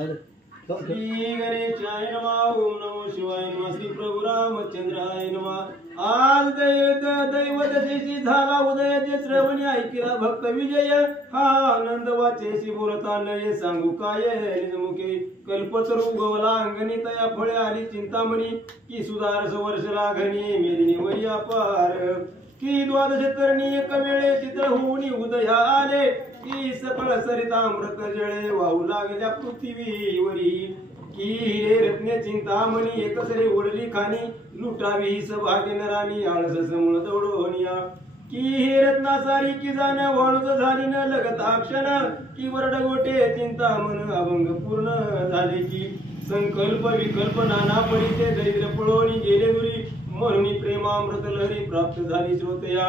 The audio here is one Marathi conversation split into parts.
श्री गणेशाय नमः. ओम नमो शिवाय नमः. श्री प्रभू रामचंद्राय नमः. आज दैवदशेशी झाला उदयाचे श्रवणी ऐकिला भक्त विजय. हा आनंद वाचेशी बोलता नये सांगू काय निजमुखे. कल्पतरू उगवला अंगणी तया फळे आली चिंतामणी. की सुधारस वर्ष लागणी मेदिनी वरी अपार. की द्वादश तरणी एक वेळे चित्र होऊन उदया आले. की सकळ सरितामृत जळे वाहू लागल्या पृथ्वीवरी. की हिरे रत्ने चिंतामणी एकसरे ओढली खाणी. लुटावी सभाग्य नराणी आळस समूळ दौडोनिया. की हे रत्नासारी की जाण वाळूच झाली न लगता क्षण. की वरड गोटे चिंतामण अभंग पूर्ण झाले. की संकल्प विकल्प नाना परिते दरिद्र पळोनी गेले दुरी. म्हणून प्रेमामृत लहरी प्राप्त झाली श्रोतया.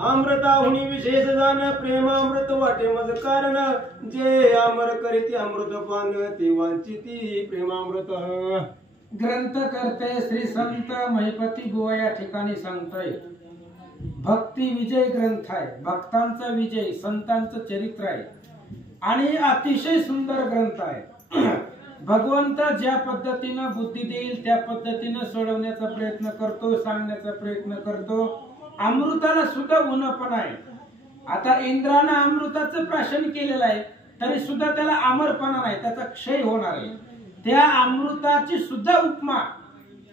अमृताहुनी विशेष जाण प्रेमामृत वाटे मज कारण. जे अमर करीती अमृत पान ते वांचिती प्रेमामृत. ग्रंथ करते श्री संत महिपती बुवा या ठिकाणी सांगतोय. भक्ती विजय ग्रंथ आहे. भक्तांचा विजय संतांचं चरित्र आहे आणि अतिशय सुंदर ग्रंथ आहे. भगवंत ज्या पद्धतीनं बुद्धी देईल त्या पद्धतीनं सोडवण्याचा प्रयत्न करतो, सांगण्याचा प्रयत्न करतो. अमृताला सुद्धा उन्हपण आहे. आता इंद्रानं अमृताचं प्राशन केलेलं आहे तरी सुद्धा त्याला अमरपणा नाही, त्याचा क्षय होणार आहे. त्या अमृताची सुद्धा उपमा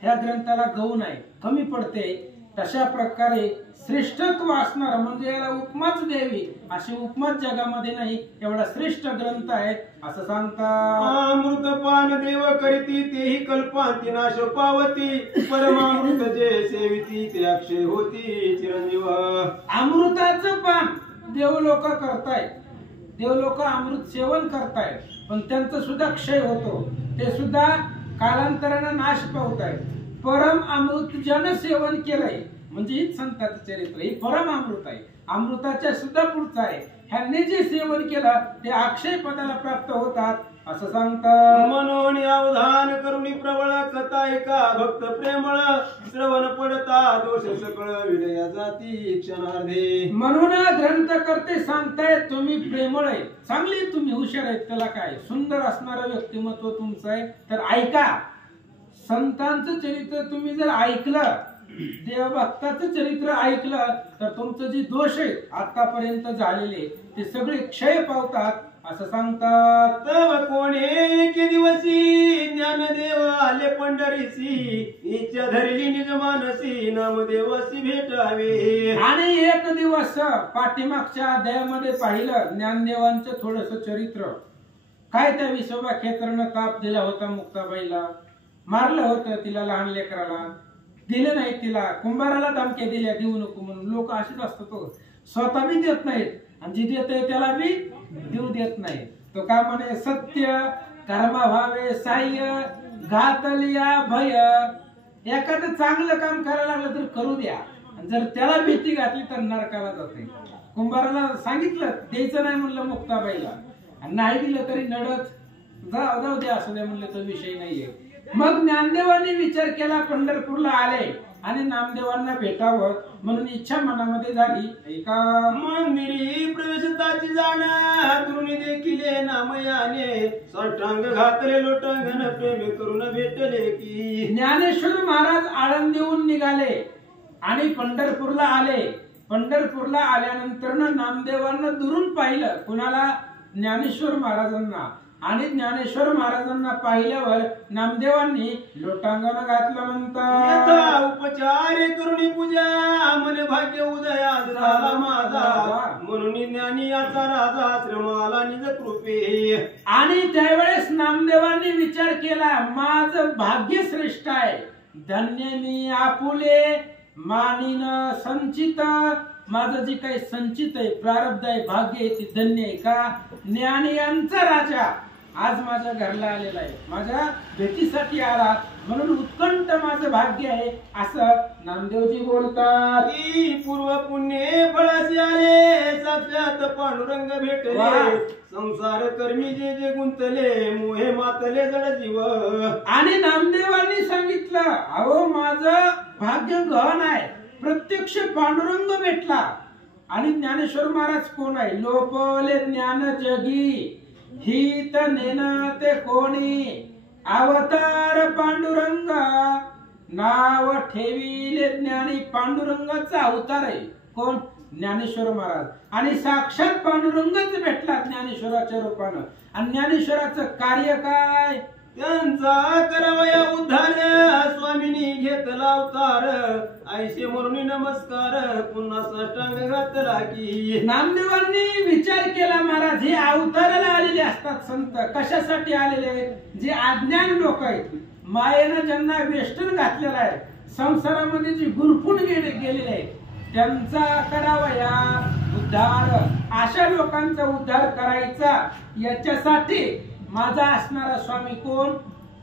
ह्या ग्रंथाला गौण आहे, कमी पडते. तशा प्रकारे श्रेष्ठत्व असणार म्हणजे याला उपमाच द्यावी अशी उपमाच जगामध्ये नाही. एवढा श्रेष्ठ ग्रंथ आहे असं सांगतात. अमृतपान देव करीती तेही कल्पांती नाश पावती. परमामृत जे सेविती ते अक्षय होती चिरंजीव. अमृताचं पान देव लोक करतायत. देव लोक अमृत सेवन करतायत पण त्यांचा सुद्धा क्षय होतो. ते सुद्धा कालांतराने नाश पावतायत. परम अमृत जन सेवन केलंय म्हणजे हीच संतांचं चरित्र. ही परम अमृत आहे. अमृताच्या सुद्धा पुढचं आहे. ह्यांनी जे सेवन केलं ते अक्षय पदाला प्राप्त होतात असं सांगतात. म्हणून अवधान करुणी प्रबळ कथा ऐका भक्त प्रेमळ. श्रवण पडता दोष सकळ विलया जाती क्षणार्धे. म्हणून ग्रंथ करते सांगतायत तुम्ही प्रेमळ आहे, चांगली तुम्ही हुशार आहेत. त्याला काय सुंदर असणारं व्यक्तिमत्व तुमचं आहे तर ऐका. संतांचं चरित्र तुम्ही जर ऐकलं, देवभक्ताचं चरित्र ऐकलं तर तुमचं जे दोष आहेत आतापर्यंत झालेले ते सगळे क्षय पावतात असं सांगतात. तव कोणे एके दिवशी ज्ञानदेव आले पंढरीसी. इच्छा धरली निज मानसी नामदेवासी भेटावे. आणि एक दिवस पाठीमागच्या अध्यायामध्ये पाहिलं ज्ञानदेवांचं थोडस चरित्र. काय त्या विसोबा खेत्रनं ताप दिला होता मुक्ताबाईला, मारलं होतं तिला, लहान लेकराला दिलं नाही. तिला कुंभाराला धमक्या दिल्या देऊ नको म्हणून. लोक असेच असतात, स्वतः बी देत नाहीत आणि जी देत त्याला बी देऊ देत नाही. तो काय म्हणे, सत्य कर्मा भावे साह्य घातलिया भय. एखादं चांगलं काम करायला लागलं तर करू द्या, जर त्याला भीती घातली तर नरकाला जाते. कुंभाराला सांगितलं द्यायचं नाही म्हणलं मुक्ताबाईला, आणि नाही दिलं तरी नडत जाऊ द्या असू द्या म्हणलं, तो विषय नाहीये. मग ज्ञानदेवांनी विचार केला पंढरपूरला आले आणि नामदेवांना भेटावं म्हणून इच्छा मनामध्ये झाली. एका मंदिरी प्रवेशताची जाण दुरुनी देखिले नामयाने. साष्टांग घातले लोटांगण प्रेम करून भेटले की. ज्ञानेश्वर महाराज आळंदीहून निघाले आणि पंढरपूरला आले. पंढरपूरला आल्यानंतर नामदेवांना दुरून पाहिलं. कुणाला? ज्ञानेश्वर महाराजांना. आणि ज्ञानेश्वर महाराजांना पाहिल्यावर नामदेवांनी लोटांगण घातलं म्हणतात. उपचार करुणी पूजा मन भाग्य उदया झाला माझा. म्हणून ज्ञानी याचा राजा आश्रमाला निज कृपे. आणि त्यावेळेस नामदेवांनी विचार केला माझं भाग्य श्रेष्ठ आहे. धन्य मी आपुले मानिन संचित. माझं जे काही संचित आहे प्रारब्ध आहे भाग्य आहे ते धन्य आहे. का? ज्ञानी यांचा राजा आज माझ्या घरला आलेला आहे, माझ्या भेटीसाठी आला म्हणून उत्कंठ माझं भाग्य आहे असं नामदेवजी बोलतात. पूर्व पुण्य फळाशी आले साक्षात पांडुरंग भेटले. संसार कर्मी जे जे गुंतले मोहे मातले जड जीव. आणि नामदेवांनी सांगितलं अहो माझं भाग्य गहन आहे. प्रत्यक्ष पांडुरंग भेटला. आणि ज्ञानेश्वर महाराज कोण आहे? लोपले ज्ञान जगी हित नेनाते कोणी अवतार पांडुरंगा नाव ठेविले ज्ञानी पांडुरंगाचा अवतार आहे कोण ज्ञानेश्वर महाराज आणि साक्षात पांडुरंगच भेटला ज्ञानेश्वराच्या रूपानं आणि ज्ञानेश्वराचं कार्य काय त्यांचा करावया उद्धार स्वामीनी घेतला अवतार आयशे म्हणून नमस्कार पुन्हा साष्टांग घातला की नामदेवांनी विचार केला महाराज हे अवताराला आलेले असतात संत कशासाठी आलेले जे अज्ञान लोक आहेत मायेनं ज्यांना वेष्टन घातलेलं आहे संसारामध्ये जे गुरफून गेलेले आहेत त्यांचा करावया उद्धार अशा लोकांचा उद्धार करायचा याच्यासाठी माझा असणारा स्वामी कोण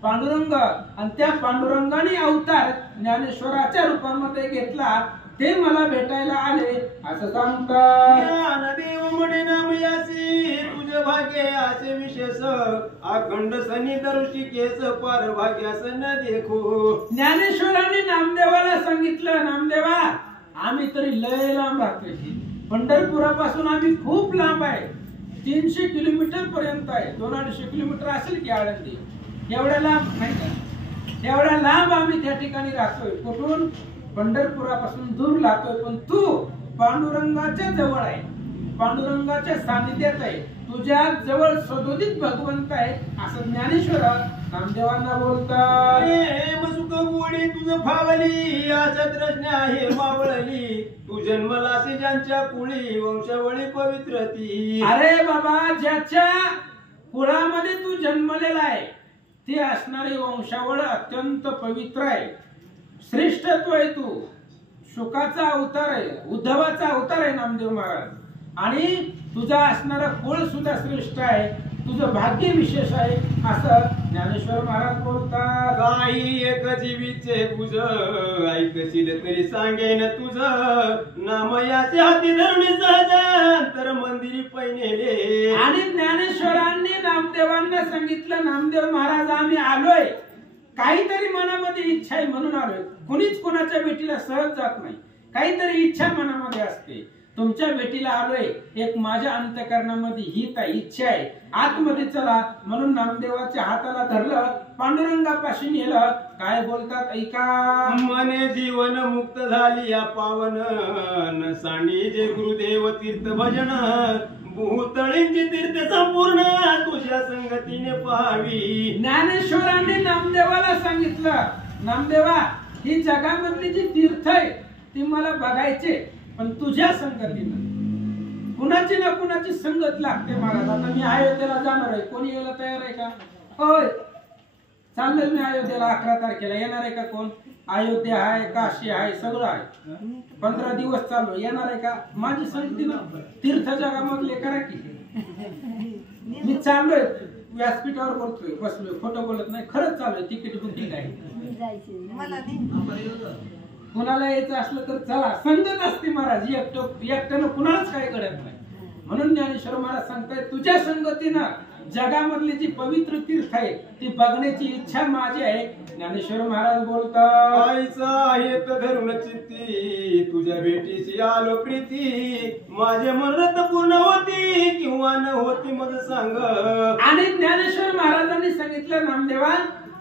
पांडुरंग आणि त्या पांडुरंगाने अवतार ज्ञानेश्वराच्या रूपामध्ये घेतला ते मला भेटायला आले असं सांगतात ज्ञानदेव म्हणे नामयासी तुझे भाग्य असे विशेष अखंड सनी दर्शिकेस पार भाग्यास न देखो ज्ञानेश्वरांनी नामदेवाला सांगितलं नामदेवा आम्ही तरी लय लांब राहतोय पंढरपुरापासून आम्ही खूप लांब आहे 300 किलोमीटर पर्यंत आहे 200 किलोमीटर असेल की आळंदी एवढ्या लांब नाही का एवढ्या लांब आम्ही त्या ठिकाणी राहतोय कुठून पंढरपुरापासून दूर राहतोय पण तू पांडुरंगाच्या जवळ आहे पांडुरंगाच्या सानिध्यात आहे तुझ्या जवळ सदोदित भगवंत आहे असं ज्ञानेश्वर नामदेवांना बोलतात सुख गोडी तुझ फावली आशा तृष्णा आहे मावळली तू जन्मलासी ज्यांच्या कुळी वंशावळी पवित्र ती अरे बाबा ज्याच्या कुळामध्ये तू जन्मलेला आहे ते असणारी वंशावळ अत्यंत पवित्र आहे श्रेष्ठत्व आहे तू शुकाचा अवतार आहे उद्धवाचा अवतार आहे नामदेव महाराज आणि तुझा असणारा कुळ सुद्धा श्रेष्ठ आहे तुझं भाग्य विशेष आहे असं ज्ञानेश्वर महाराज बोलतात काही एक जीवीचे गुज ऐकशील तरी सांगेन तुझं नाम याचे हाती धरणे सहज तर मंदिरी पैनेले आणि ज्ञानेश्वरांनी नामदेवांना सांगितलं नामदेव महाराज आम्ही आलोय काहीतरी मनामध्ये इच्छा आहे म्हणून आलोय कुणीच कोणाच्या भेटीला सहज जात नाही काहीतरी इच्छा मनामध्ये असते तुमच्या भेटीला आलोय एक माझ्या अंतःकरणामध्ये हित आहे इच्छा आहे आतमध्ये चला म्हणून नामदेवाच्या हाताला धरलं पांडुरंगापाशी नेलं काय बोलतात ऐका मने जीवन मुक्त झाली या पावन सांडी जे गुरुदेव तीर्थ भजन भूतळींची तीर्थ संपूर्ण तुझ्या संगतीने पाहावी ज्ञानेश्वरांनी नामदेवाला सांगितलं नामदेवा ही जगामधली जी तीर्थ आहे ती मला बघायचे पण तुझ्या संगतीनं कुणाची ना कुणाची संगत लागते महाराज आता मी अयोध्येला जाणार आहे कोणी यायला तयार आहे का होय चाललंय मी अयोध्येला 11 तारखेला येणार आहे का कोण अयोध्या आहे काशी आहे सगळं आहे 15 दिवस चालू येणार आहे का माझी संगतीनं तीर्थ जगामधले करा की मी चाललोय व्यासपीठावर बोलतोय बसलोय खोटं बोलत नाही खरंच चालू आहे तिकीट बुकिंग आहे कुणाला यायचं असलं तर चला संगत असते महाराज एकट्यानं कुणालाच काही कळत नाही म्हणून ज्ञानेश्वर महाराज सांगताय तुझ्या संगतीनं जगामधली जी पवित्र तीर्थ आहे ती बघण्याची इच्छा माझी आहे ज्ञानेश्वर महाराज बोलतात आईचा आहे धरून चित्ती तुझ्या भेटीशी आलो प्रीती माझे मनोरथ पूर्ण होती किंवा न होती मग सांग आणि ज्ञानेश्वर महाराजांनी सांगितलं नामदेवा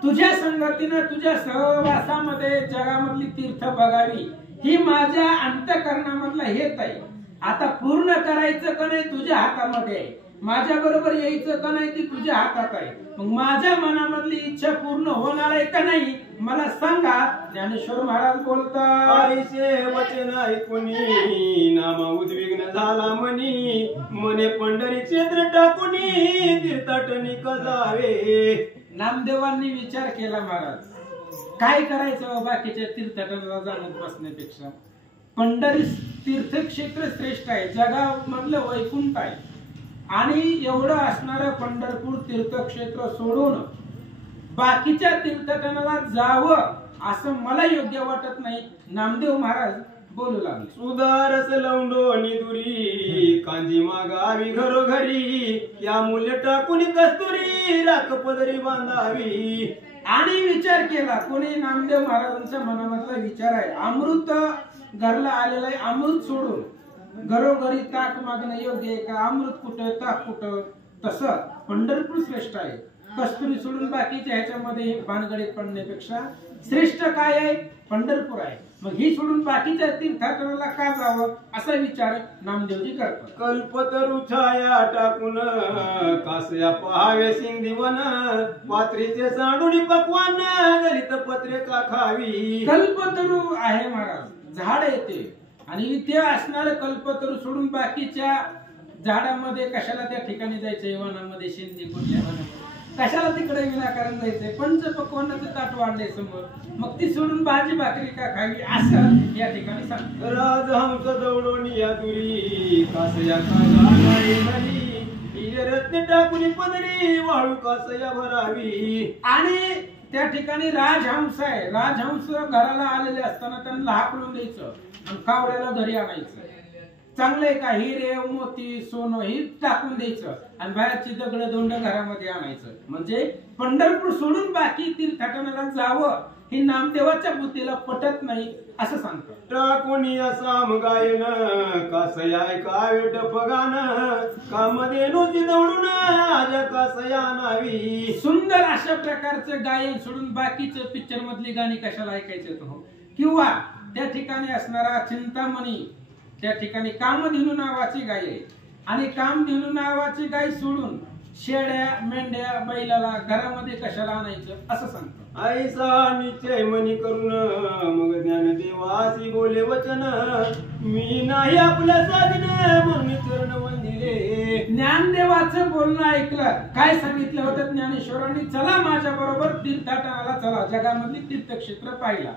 तुझ्या संगतीनं तुझ्या सहवासामध्ये जगामधली तीर्थ बघावी ही माझ्या अंतःकरणामधला हेत आहे आता पूर्ण करायचं का नाही तुझ्या हातामध्ये आहे माझ्या बरोबर यायचं का नाही ती तुझ्या हातात आहे मग माझ्या मनामधली इच्छा पूर्ण होणार आहे का नाही मला सांगा ज्ञानेश्वर महाराज बोलतात आईचे वचन ऐकुनी नामा उद्विग्न झाला मनी मने पंढरी क्षेत्र टाकुनी तीर्थाटनी जावे नामदेवांनी विचार केला महाराज काय करायचं बाकीच्या तीर्थाटनाला जाणत बसण्यापेक्षा पंढरी तीर्थक्षेत्र श्रेष्ठ आहे जगामधलं वैकुंठ आहे आणि एवढं असणारं पंढरपूर तीर्थक्षेत्र सोडून बाकीच्या तीर्थाटनाला जावं असं मला योग्य वाटत नाही नामदेव महाराज बोलू लागले सुधारस लवंडोनी दुरी कांजी मागावी घरोघरी या मूल्य टाकून कस्तुरी राख पदरी बांधावी आणि विचार केला कोणी नामदेव महाराजांच्या मनामधला विचार आहे अमृत घरला आलेला आहे अमृत सोडून घरोघरी ताक मागणं योग्य आहे का अमृत कुठं ताक कुठं तसं पंढरपूर श्रेष्ठ आहे. कस्तुरी सोडून बाकीच्या ह्याच्यामध्ये भानगडीत पडण्यापेक्षा श्रेष्ठ काय आहे? पंढरपूर आहे. मग ही सोडून बाकीच्या तीर्थाटनाला का जावं असा विचार नामदेवजी करतात. कल्पतरू छाया टाकून कासया पहावे सिंगदिवन पात्रीचे सांडून पकवान दलित पत्रे का खावी. कल्पतरू आहे महाराज, झाड येते आणि इथे असणारे कल्पतरू सोडून बाकीच्या झाडामध्ये कशाला त्या ठिकाणी जायचं? वनामध्ये शेंदी कुठल्या वनामध्ये कशाला तिकडे विनाकारण जायचंय? पंचपक्वानाचं ताट वाढलंय समोर, मग ती सोडून भाजी भाकरी का खावी असं या ठिकाणी सांगतो. राजहंस दौडून या दुरी कासया का रत्न टाकून पदरी वाळू कासया भरावी. आणि त्या ठिकाणी राजहंस आहे. राजहंस घराला आलेले असताना त्यांना हाकलून द्यायचं आणि कावड्याला घरी आणायचं. चांगलंय का? हिरे मोती सोनं ही टाकून द्यायचं आणि बाहेरची दगड दोंड घरामध्ये आणायचं. म्हणजे पंढरपूर सोडून बाकी तीर्थाटनाला जावं ही नामदेवाच्या बुद्धीला पटत नाही असं सांगतो. टाकून साम गायन कासया ऐकावे डफगान कामध्ये नुती दौडून आजा कासया नावी. सुंदर अशा प्रकारचं गायन सोडून बाकीचं पिक्चर मधली गाणी कशाला ऐकायचं तो? किंवा त्या ठिकाणी असणारा चिंतामणी, त्या ठिकाणी कामधेनू नावाची गाय आहे आणि कामधेनू नावाची गाय सोडून शेळ्या मेंढ्या बैलाला घरामध्ये कशाला आणायचं असं सांगतो. ऐसा निश्चय मनी करून मग ज्ञानदेवासी बोले वचन मी नाही आपल्या साधन म्हणून चरण वंदिले. ज्ञानदेवाचं बोलणं ऐकलं. काय सांगितलं होतं ज्ञानेश्वरांनी? चला माझ्या बरोबर तीर्थाटनाला चला, जगामधली तीर्थक्षेत्र पाहिला.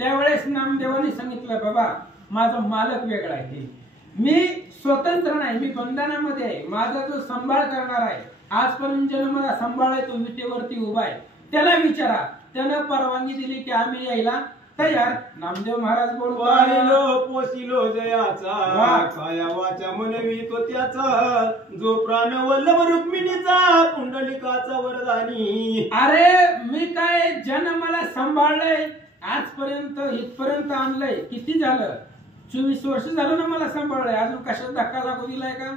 त्यावेळेस नामदेवांनी सांगितलं बाबा माझा मालक वेगळा आहे, मी स्वतंत्र नाही, मी बंधनामध्ये आहे. माझा जो सांभाळ करणार आहे, आजपर्यंत ज्यानं मला सांभाळ आहे तो विटेवरती उभा आहे, त्याला विचारा. त्यानं परवानगी दिली की आम्ही यायला तयार. नामदेव महाराज बोलतो पोसिलो जयाचा काया वाचा मनवी तो त्याचा जो प्राण वल्लभ रुक्मिणीचा पुंडलिकाचा वरदानी. अरे मी काय, ज्यानं मला सांभाळलंय आजपर्यंत इथपर्यंत आणलंय, किती झालं? 24 वर्ष झालं ना मला सांभाळलंय. अजून कशात धक्का लागू दिलाय का?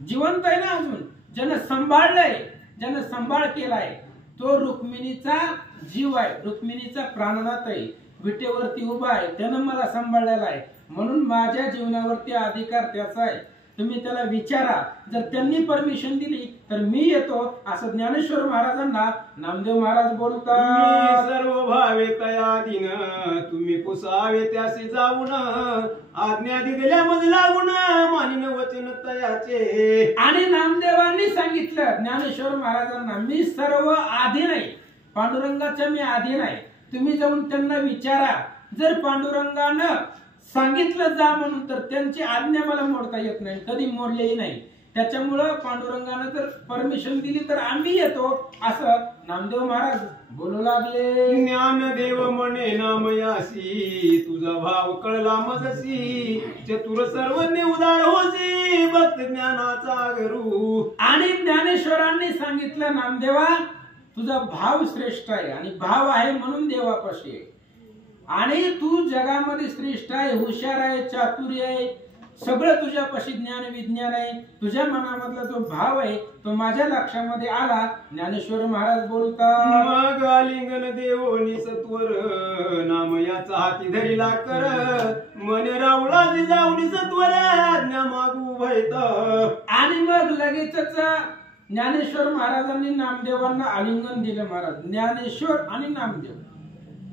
जिवंत आहे ना अजून. ज्यानं सांभाळलंय, ज्यानं सांभाळ केलाय तो रुक्मिणीचा जीव आहे, रुक्मिणीचा प्राणनाथ आहे, विटेवरती उभा आहे, त्यानं मला सांभाळलेला आहे. म्हणून माझ्या जीवनावरती अधिकार त्याचा आहे. तुम्ही त्याला विचारा. जर त्यांनी परमिशन दिली तर मी येतो असं ज्ञानेश्वर महाराजांना नामदेव महाराज बोलतात. सर्व भावे तयादीन तुम्ही पुसावे त्याशी जाऊन आज्ञा दिल्या मध लागून मानिन वचन तयाचे. आणि नामदेवांनी सांगितलं ज्ञानेश्वर महाराजांना मी सर्व अधीन आहे, पांडुरंगाच्या मी अधीन आहे. तुम्ही जाऊन त्यांना विचारा. जर पांडुरंगानं सांगितलं जा म्हणून तर त्यांची आज्ञा मला मोडता येत नाही, कधी मोडलेली नाही. त्याच्यामुळं पांडुरंगानं जर परमिशन दिली तर आम्ही येतो असं नामदेव महाराज बोलू लागले. ज्ञानदेव म्हणे नामयासी तुझा भाव कळला मजसी चतुर सर्वज्ञ उदार होसी भक्त ज्ञानाचा गुरु. आणि ज्ञानेश्वरांनी सांगितलं नामदेवा तुझा भाव श्रेष्ठ आहे आणि भाव आहे म्हणून देवापाशी आहे आणि तू जगामध्ये श्रेष्ठ आहे, हुशार आहे, चातुर्य आहे, सगळं तुझ्यापाशी ज्ञान विज्ञान आहे. तुझ्या मनामधला जो भाव आहे तो माझ्या लक्षामध्ये आला. ज्ञानेश्वर महाराज बोलतात. मग आलिंगन देवोनी सत्वर नाम याचा हाती धरिला कर मन रावळा जाऊनी सत्वर आज्ञा मागू भयत. आणि मग लगेचच ज्ञानेश्वर महाराजांनी नामदेवांना आलिंगन दिलं. महाराज ज्ञानेश्वर आणि नामदेव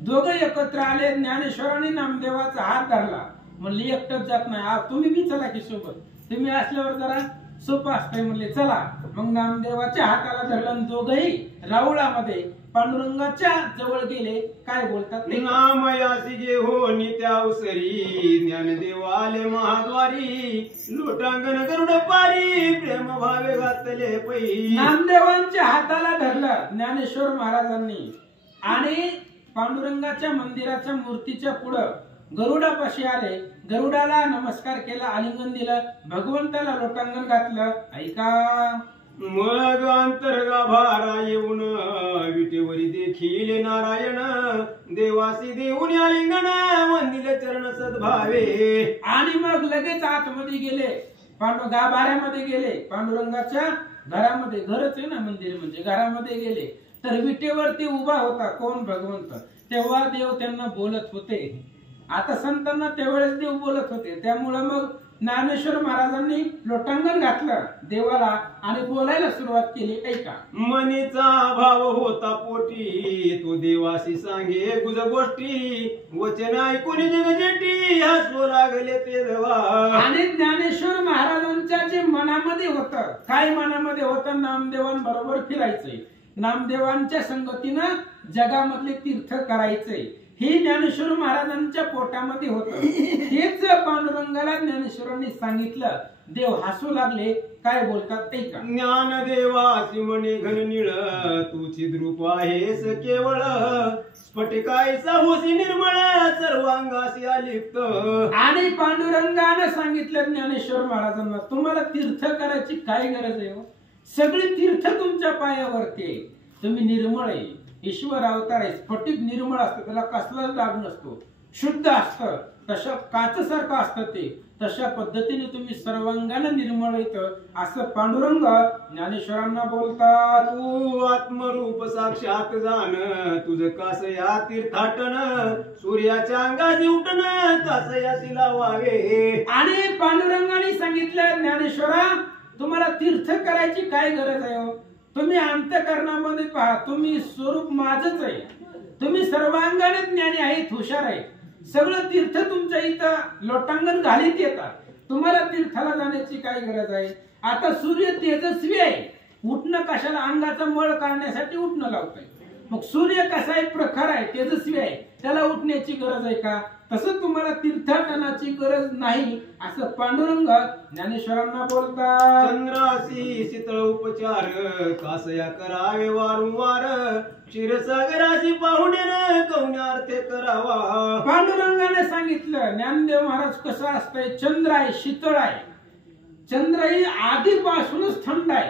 दोघं एकत्र आले. ज्ञानेश्वरांनी नामदेवाचा हात धरला. म्हणले एकटंच जात नाही, तुम्ही बी चला की सोबत, तुम्ही असल्यावर जरा सोपं असतंय. म्हणले चला. मग नामदेवाच्या हाताला धरलं. दोघही राऊळामध्ये पांडुरंगाच्या जवळ गेले. काय बोलतात? नामयासी गे हो नित्यावसरी ज्ञानदेव आले महाद्वारी लोटांगण गरुड पारी प्रेम भावे घातले पै. नामदेवांच्या हाताला धरलं ज्ञानेश्वर महाराजांनी आणि पांडुरंगाच्या मंदिराच्या मूर्तीच्या पुढं गरुडापाशी आले. गरुडाला नमस्कार केला, आलिंगन दिलं, भगवंताला लोटांगण घातलं. ऐका. मग अंतर्गाभारा येऊन विटेवरी देखील नारायण देवासी देऊन आलिंगन वंदिले चरण सद्भावे. आणि मग लगेच आतमध्ये गेले, गाभाऱ्यामध्ये गेले, पांडुरंगाच्या घरामध्ये, घरच आहे ना मंदिर म्हणजे, घरामध्ये गेले तर विटेवरती उभा होता कोण? भगवंत. तेव्हा देव त्यांना बोलत होते. आता संतांना त्यावेळेस देव बोलत होते. त्यामुळे मग ज्ञानेश्वर महाराजांनी लोटांगण घातलं देवाला आणि बोलायला सुरुवात केली. ऐका. मनीचा भाव होता पोटी, तो देवाशी सांगे गुज गोष्टी, वचन ऐकून जगजेटी हसू लागले ते देवा. आणि ज्ञानेश्वर महाराजांच्या जे मनामध्ये होतं, काय मनामध्ये होतं? नामदेवांबरोबर फिरायचंय, नामदेवांच्या संगतीनं जगामधले तीर्थ करायचंय, हे ज्ञानेश्वर महाराजांच्या पोटामध्ये होतं. हेच पांडुरंगाला ज्ञानेश्वरांनी सांगितलं. देव हसू लागले. काय बोलतात ते का? ज्ञानदेवासी म्हणे घन निळ, तुझी द्रूप आहेस केवळ, स्फटिकायचा होसी निर्मळ, सर्वांगाशी अलिप्त. आणि पांडुरंगाने सांगितलं ज्ञानेश्वर महाराजांना, तुम्हाला तीर्थ करायची काय गरज आहे? सगळी तीर्थ तुमच्या पायावरती आहे. तुम्ही निर्मळ आहे, ईश्वर अवतार आहे. स्फटिक निर्मळ असतं, त्याला कसलाच डाग नसतो, शुद्ध असतं, तशा काचसारखं असतं ते. तशा पद्धतीने तुम्ही सर्वांगाने निर्मळ येत असं पांडुरंग ज्ञानेश्वरांना बोलतात. तू आत्मरूप साक्षात जाण, तुझ कास या तीर्थाटन, सूर्याच्या अंगाची उठण कास याशीला वागे. आणि पांडुरंगाने सांगितलं ज्ञानेश्वरा, तुम्हाला तीर्थ करायची काय गरज आहे? तुम्ही अंतःकरणामध्ये पहा, तुम्ही स्वरूप माझच आहे, तुम्ही सर्वांगाने ज्ञानी आहेत, हुशार आहे. सगळं तीर्थ तुमच्या इथं लोटांगण घालीत येतात. तुम्हाला तीर्थाला जाण्याची काय गरज आहे? आता सूर्य तेजस्वी आहे, उठणं कशाला? अंगाचा मळ काढण्यासाठी उठणं लावतोय. मग सूर्य कसा आहे? प्रखर आहे, तेजस्वी आहे, त्याला उठण्याची गरज आहे का? तसं तुम्हाला तीर्थाटनाची गरज नाही असं पांडुरंग ज्ञानेश्वरांना बोलतात. चंद्राशी शीतळ उपचार, कासया करावे वारंवार, क्षीरसागराशी पाहुणे कौण्यार्थे करावा. पांडुरंगाने सांगितलं ज्ञानदेव महाराज कसं असतंय? चंद्र आहे, शीतळ आहे. चंद्र ही आधीपासूनच थंड आहे.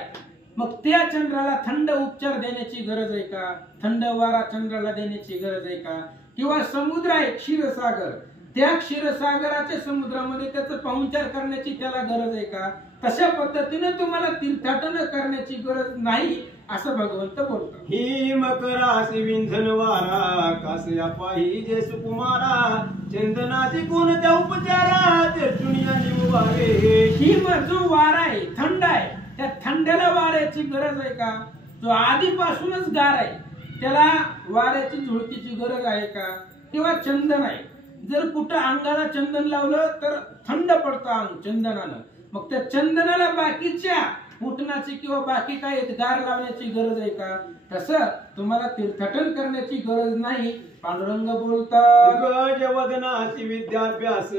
मग त्या चंद्राला थंड उपचार देण्याची गरज आहे का? थंड वारा चंद्राला देण्याची गरज आहे का? किंवा समुद्र आहे क्षीरसागर, त्या क्षीरसागराच्या समुद्रामध्ये त्याचं पाहुणचार करण्याची त्याला गरज आहे का? तशा पद्धतीने तुम्हाला तीर्थाटन करण्याची गरज नाही असं भगवंत बोलतात. ही मकराशी विंधन वारा, कासया पाहिजे सुकुमारा, चंदनाची कोणत्या उपचारा, ते चुनियानी उभारे. ही जो वारा आहे थंड आहे, त्या थंड्याला वाऱ्याची गरज आहे का? जो आधीपासूनच गार आहे त्याला वाऱ्याची झुळकीची गरज आहे का? किंवा चंदन आहे, जर कुठं अंगाला चंदन लावलं तर थंड पडतं अंग चंदनानं, मग त्या चंदनाला बाकीच्या उठण्याची किंवा बाकी काय गार लावण्याची गरज आहे का? तसं तुम्हाला तीर्थाटन करण्याची गरज नाही. पांडुरंग बोलतात. गजवदनाची विद्याभ्यास,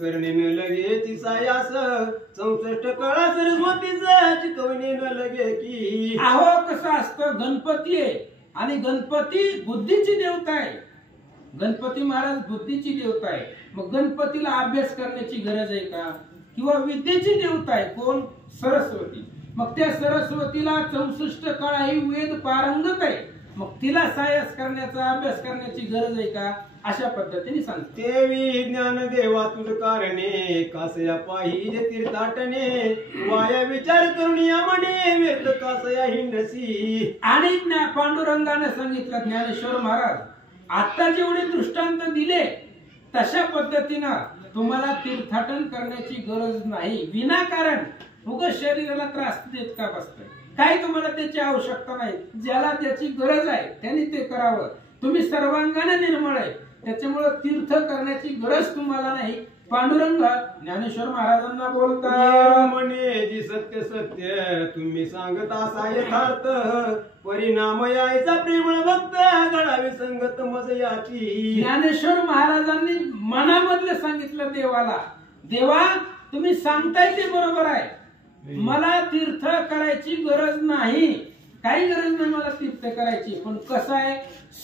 करणेन लगेची सायास, 64 कळा सरस्वतीचा चिकवणेन लगे की. अहो कसं असतं, गणपती आहे आणि गणपती बुद्धीची देवता आहे. गणपती महाराज बुद्धीची देवता आहे. मग गणपतीला अभ्यास करण्याची गरज आहे का? किंवा विद्येची देवता आहे कोण? सरस्वती. मग त्या सरस्वतीला 64 कळा ही वेद पारंगत आहे, मग तिला सायस करण्याचा अभ्यास करण्याची गरज आहे का? अशा पद्धतीने सांगते. देवी ज्ञान देवा तुझ कारणे, कासया पाहिजे तीर्थाटने, वाया विचार करून या म्हणे व्यर्थ कासया हिंडसी. आणि पांडुरंगाने सांगितलं ज्ञानेश्वर महाराज, आता जेवढे दृष्टांत दिले तशा पद्धतीनं तुम्हाला तीर्थाटन करण्याची गरज नाही. विनाकारण उगाच शरीराला त्रास देत का बसतोय? काय तुम्हाला त्याची आवश्यकता नाही. ज्याला त्याची गरज आहे त्यांनी ते करावं. तुम्ही सर्वांगाने निर्मळ आहे, त्याच्यामुळे तीर्थ करण्याची गरज तुम्हाला नाही. पांडुरंग ज्ञानेश्वर महाराजांना बोलतात. म्हणे जी सत्य सत्य तुम्ही सांगत असा यथार्थ, परिणाम यायचा प्रेमळ भक्त, घडावी संगत मज याची. ज्ञानेश्वर महाराजांनी मनामधलं सांगितलं देवाला, देवा तुम्ही सांगताय ते बरोबर आहे, मला तीर्थ करायची गरज नाही, काही गरज नाही मला तीर्थ करायची. पण कसं आहे,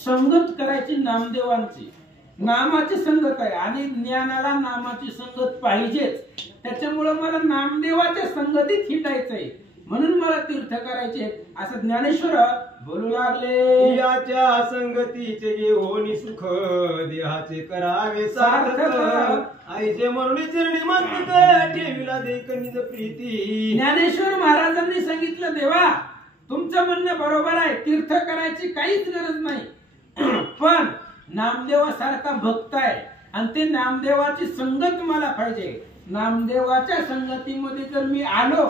संगत करायची नामदेवांची, नामाची संगत आहे आणि ज्ञानाला नामाची संगत पाहिजेच. त्याच्यामुळे मला नामदेवाच्या संगतीत हिंडायचंय, म्हणून मला तीर्थ करायचे असं ज्ञानेश्वर बोलू लागले, याच्या संगतीचे घेऊन सुख देहाचे करावे सार्थक, आईचे मरुणी चिरणी मस्तक ठेविला देख निज प्रीती. ज्ञानेश्वर महाराजांनी सांगितलं, देवा तुमचं म्हणणं बरोबर आहे, तीर्थ करायची काहीच गरज नाही, पण नामदेवासारखा भक्त आहे आणि ते नामदेवाची संगत मला पाहिजे. नामदेवाच्या संगतीमध्ये जर मी आलो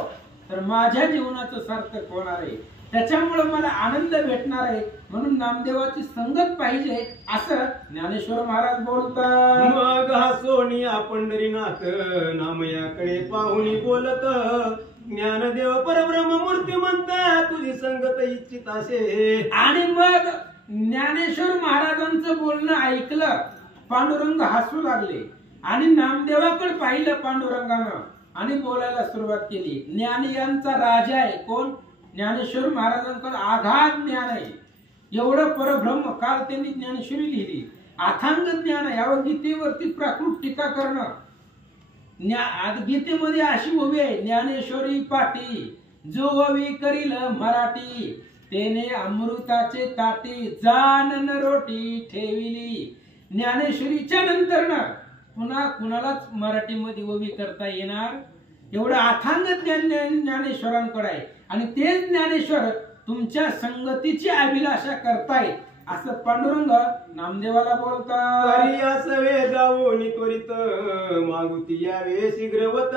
तर माझ्या जीवनाचं सार्थक होणार आहे, त्याच्यामुळे मला आनंद भेटणार आहे, म्हणून नामदेवाची संगत पाहिजे असं ज्ञानेश्वर महाराज बोलतात. मग हा सोनिया पंढरीनाथ नामयाकडे पाहुणी बोलत, ज्ञानदेव परब्रह्म मूर्ती म्हणता तुझी संगत इच्छित असे. आणि मग ज्ञानेश्वर महाराजांचं बोलणं ऐकलं, पांडुरंग हसू लागले आणि नामदेवाकडे पाहिलं पांडुरंगानं आणि बोलायला सुरुवात केली. ज्ञानियांचा राजा आहे कोण? ज्ञानेश्वर महाराजांकडे आघात ज्ञान आहे, एवढं परब्रह्म. काल त्यांनी ज्ञानेश्वरी लिहिली, अथांग ज्ञान आहे. यावर गीतेवरती प्राकृत टीका करणं. गीतेमध्ये अशी उभी आहे, ज्ञानेश्वरी पाठी जो ओवी करील मराठी, तेने अमृताचे ताटी जानन रोटी ठेविली. ज्ञानेश्वरीच्या नंतर ना पुन्हा कुणालाच मराठीमध्ये ओवी करता येणार एवढं अथांग ज्ञान ज्ञानेश्वरांकडे आहे. आणि तेच ज्ञानेश्वर तुमच्या संगतीची अभिलाषा करतायत असं पांडुरंग नामदेवाला बोलतात. सवे जाऊन त्वरित मागुती यावे शीघ्रवत,